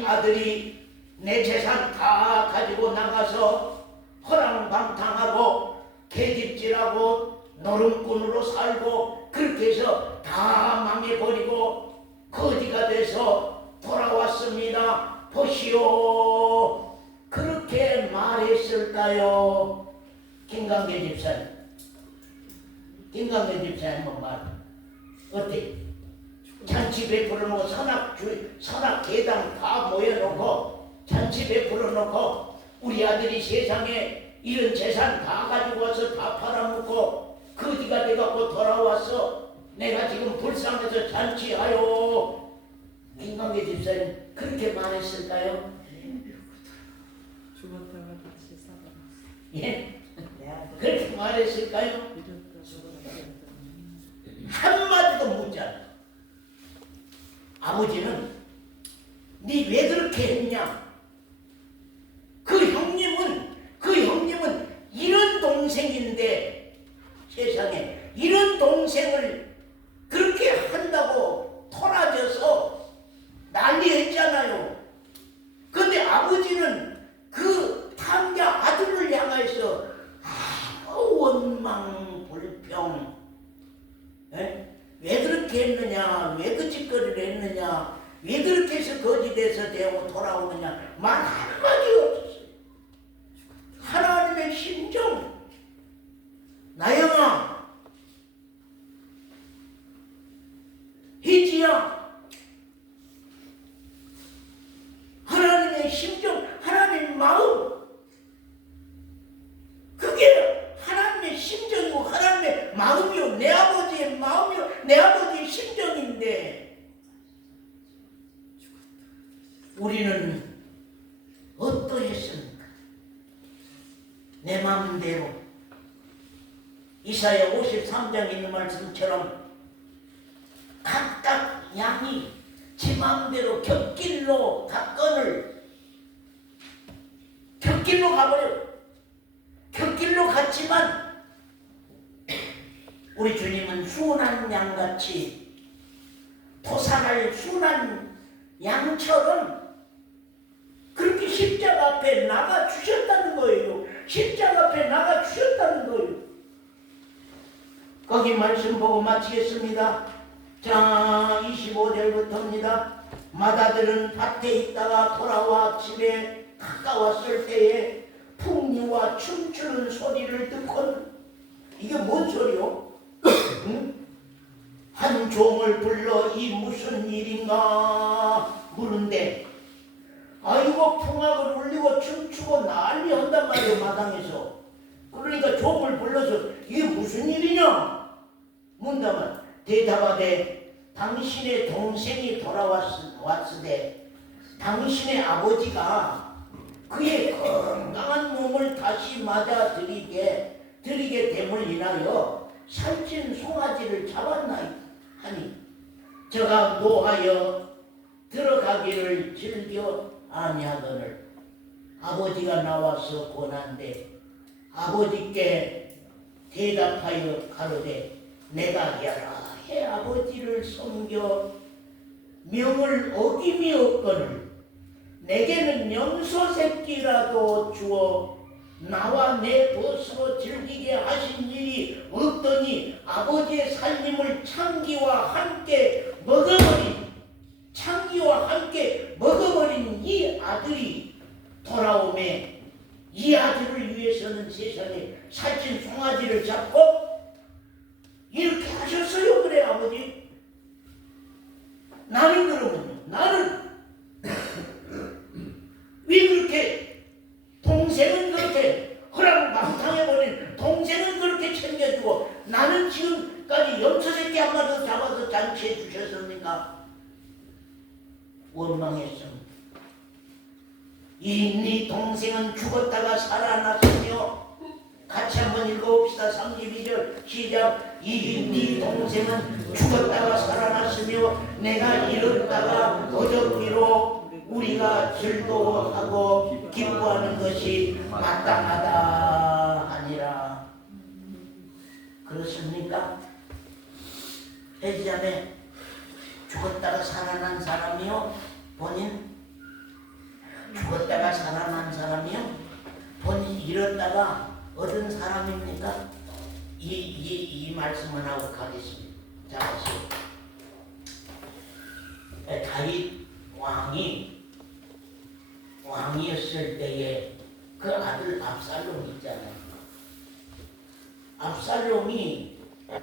아들이 내 재산 다 가지고 나가서 허랑방탕하고 계집질하고 노름꾼으로 살고 그렇게 해서 다 망해버리고 거지가 돼서 돌아왔습니다. 보시오. 그렇게 말했을까요? 김강계 집사님 말 어때? 잔치 베풀어놓고 선악 계당 다 모여놓고 잔치 베풀어놓고 우리 아들이 세상에 이런 재산 다 가지고 와서 다 팔아먹고 거지가 돼갖고 돌아와서 내가 지금 불쌍해서 잔치하여. 김강계 집사님 그렇게 말했을까요? 죽었다가 다시 살아났어. 예? 그렇게 말했을까요? 한마디도 묻지 않아. 아버지는 네 왜 그렇게 했냐? 그 형님은 이런 동생인데 세상에 이런 동생을 그렇게 한다고 토라져서 난리했잖아요. 근데 아버지는 그 탕자 아들을 향해서 원망 불평, 왜 그렇게 했느냐, 왜 그 짓거리를 했느냐, 왜 그렇게 해서 거짓돼서 되고 돌아오느냐 말 한마디 없었어요. 하나님의 심정. 나영아, 희지야, 하나님의 심정, 하나님의 마음, 그게 하나님의 심정이고 하나님의 마음이요, 내 아버지의 마음이요, 내 아버지의 심정인데 우리는 어떠했습니까? 내 마음대로 이사야 53장에 있는 말씀처럼 각각 양이 지 마음대로 곁길로 곁길로 가버려요. 곁길로 갔지만 우리 주님은 순한 양같이 도살할 순한 양처럼 그렇게 십자가 앞에 나가 주셨다는 거예요. 십자가 앞에 나가 주셨다는 거예요. 거기 말씀 보고 마치겠습니다. 자, 25절부터입니다. 맏아들은 밭에 있다가 돌아와 집에 가까웠을 때에 풍류와 춤추는 소리를 듣곤, 이게 뭔 소리요? 응? 한 종을 불러 이 무슨 일인가 풍악을 울리고 춤추고 난리 한단 말이에요, 마당에서. 그러니까 종을 불러서 이게 무슨 일이냐? 문다만 대답하되 당신의 동생이 돌아왔으되 당신의 아버지가 그의 건강한 몸을 다시 맞아 드리게 됨을 인하여 살찐 송아지를 잡았나이다 하니 저가 노하여 들어가기를 즐겨 아니하거늘 아버지가 나와서 권한대 아버지께 대답하여 가로되 내가 여러 해 아버지를 섬겨 명을 어김이 없거늘 내게는 염소 새끼라도 주어 나와 내 벗으로 즐기게 하신 일이 없더니 아버지의 살림을 창기와 함께 먹어버린 이 아들이 돌아오매 이 아들을 위해서는 세상에 살찐 송아지를 잡고 이렇게 하셨어요. 그래 아버지. 나는 그러면요. 나는 왜 그렇게 동생은 그렇게 허랑방탕해버린 동생은 그렇게 챙겨주고 나는 지금까지 염소새끼 한 마리 잡아서 잔치해 주셨습니까? 원망했습니다. 네 동생은 죽었다가 살아났으며 같이 한번 읽어봅시다. 32절 시작. 네 동생은 죽었다가 살아났으며 내가 잃었다가 얻었기로 우리가 즐거워하고 기뻐하는 것이 마땅하다 하니라. 그렇습니까? 해지자매 죽었다가 살아난 사람이요? 본인? 죽었다가 살아난 사람이요? 본인 잃었다가 얻은 사람입니까? 이 말씀을 하고 가겠습니다. 자, 보세요. 다윗 왕이었을 때에 그 아들 압살롬 있잖아요. 압살롬이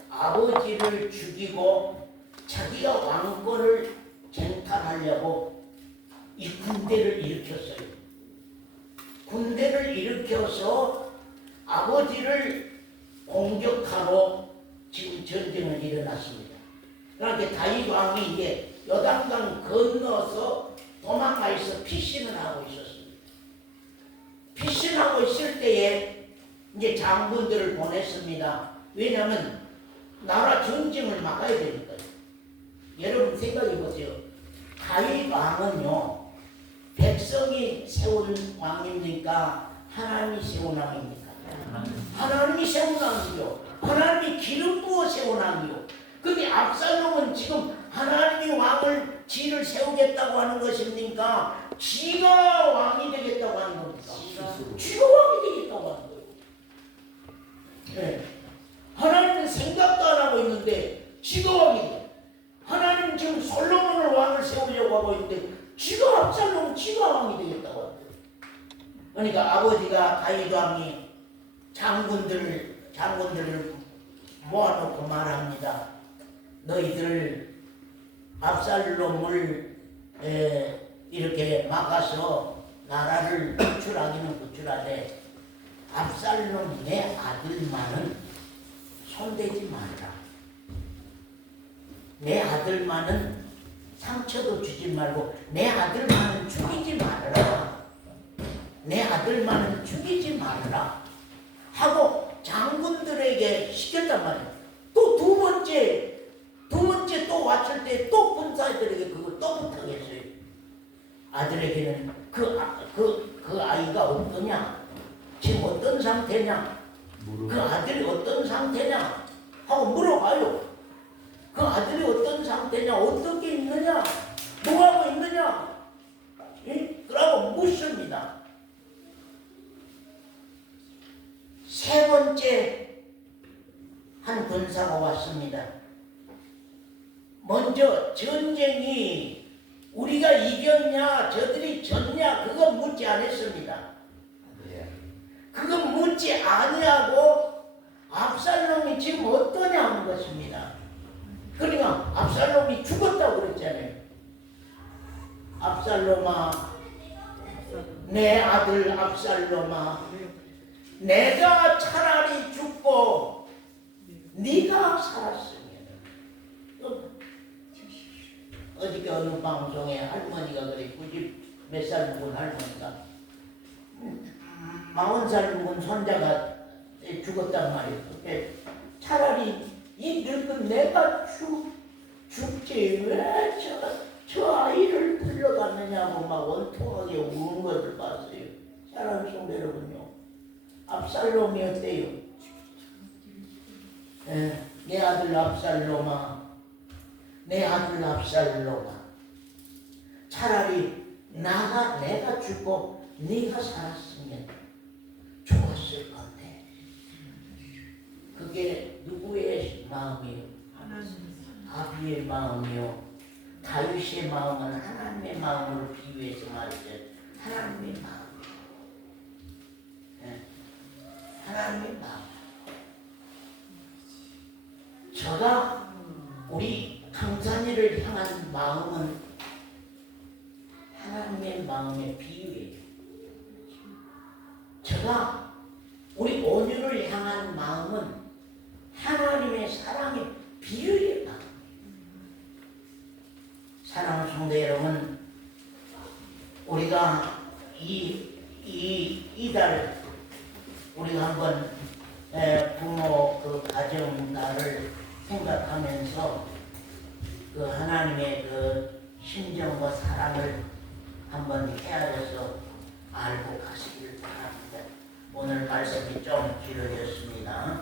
아버지를 죽이고 자기가 왕권을 쟁탈하려고 이 군대를 일으켰어요. 군대를 일으켜서 아버지를 공격하러 지금 전쟁을 일어났습니다. 그러니까 다윗 왕이 이제 요단강 건너서 도망가 있어 피신을 하고 있었습니다. 피신하고 있을 때에 이제 장군들을 보냈습니다. 왜냐하면 나라 전쟁을 막아야 되니까요. 여러분 생각해 보세요. 다윗 왕은요, 백성이 세운 왕입니까? 하나님이 세운 왕입니까? 하나님이 세운 왕이죠. 하나님이 기름 부어 세운 왕이요. 근데 압살롬은 지금 하나님이 왕을 지를 세우겠다고 하는 것입니까? 지가 왕이 되겠다고 하는 겁니까? 지가 왕이 되겠다고 하는 거예요. 네. 하나님은 생각도 안 하고 있는데 지가 왕이 돼. 하나님은 지금 솔로몬을 왕을 세우려고 하고 있는데 지가 압살롬은 지가 왕이 되겠다고 하는 거예요. 그러니까 아버지가 다윗 왕이 장군들을 모아놓고 말합니다. 너희들 압살롬을 이렇게 막아서 나라를 구출하기는 구출하되 압살롬 내 아들만은 손대지 말라. 내 아들만은 상처도 주지 말고 내 아들만은 죽이지 말라. 내 아들만은 죽이지 말라 하고 장군들에게 시켰단 말이에요. 또 두 번째 또 왔을 때 또 군사들에게 그걸 또 부탁했어요. 아들에게는 그 아이가 어떠냐? 지금 어떤 상태냐? 그 아들이 어떤 상태냐? 하고 물어봐요. 그 아들이 어떤 상태냐? 어떻게 있느냐? 뭐하고 있느냐? 그러고 묻습니다. 세 번째 한 군사가 왔습니다. 먼저 전쟁이 우리가 이겼냐 저들이 졌냐 그거 묻지 않았습니다. 그거 묻지 아니하고 압살롬이 지금 어떠냐 하는 것입니다. 그러니까 압살롬이 죽었다고 그랬잖아요. 압살롬아 내 아들 압살롬아, 내가 차라리 죽고 네가 살았으면. 어저께 어느 방송에 할머니가 그래, 90몇 살 먹은 할머니가 40살 먹은 손자가 죽었단 말이에요. 차라리 이 늙은 내가 죽지 왜 저 아이를 불러갔느냐고 막 원통하게 우는 것을 봤어요. 사랑하는 성도 여러분요, 압살롬이 어때요? 내 아들 압살롬아, 내 아들 압살롬아, 차라리 내가 죽고 네가 살았으면 좋았을 건데. 그게 누구의 마음이요? 아비의 마음이요. 다윗의 마음은 하나님의 마음으로 비유해서 말이죠. 하나님의 마음. 하나님의 마음. 저가 우리 강산이를 향한 마음은 하나님의 마음의 비유예요. 저가 우리 온유를 향한 마음은 하나님의 사랑의 비유의 마음. 사랑하는 성도 여러분, 우리가 이달 우리가 한번 부모 그 가정가를 생각하면서 그 하나님의 그 심정과 사랑을 한번 헤아려서 알고 가시길 바랍니다. 오늘 말씀이 좀 길어졌습니다.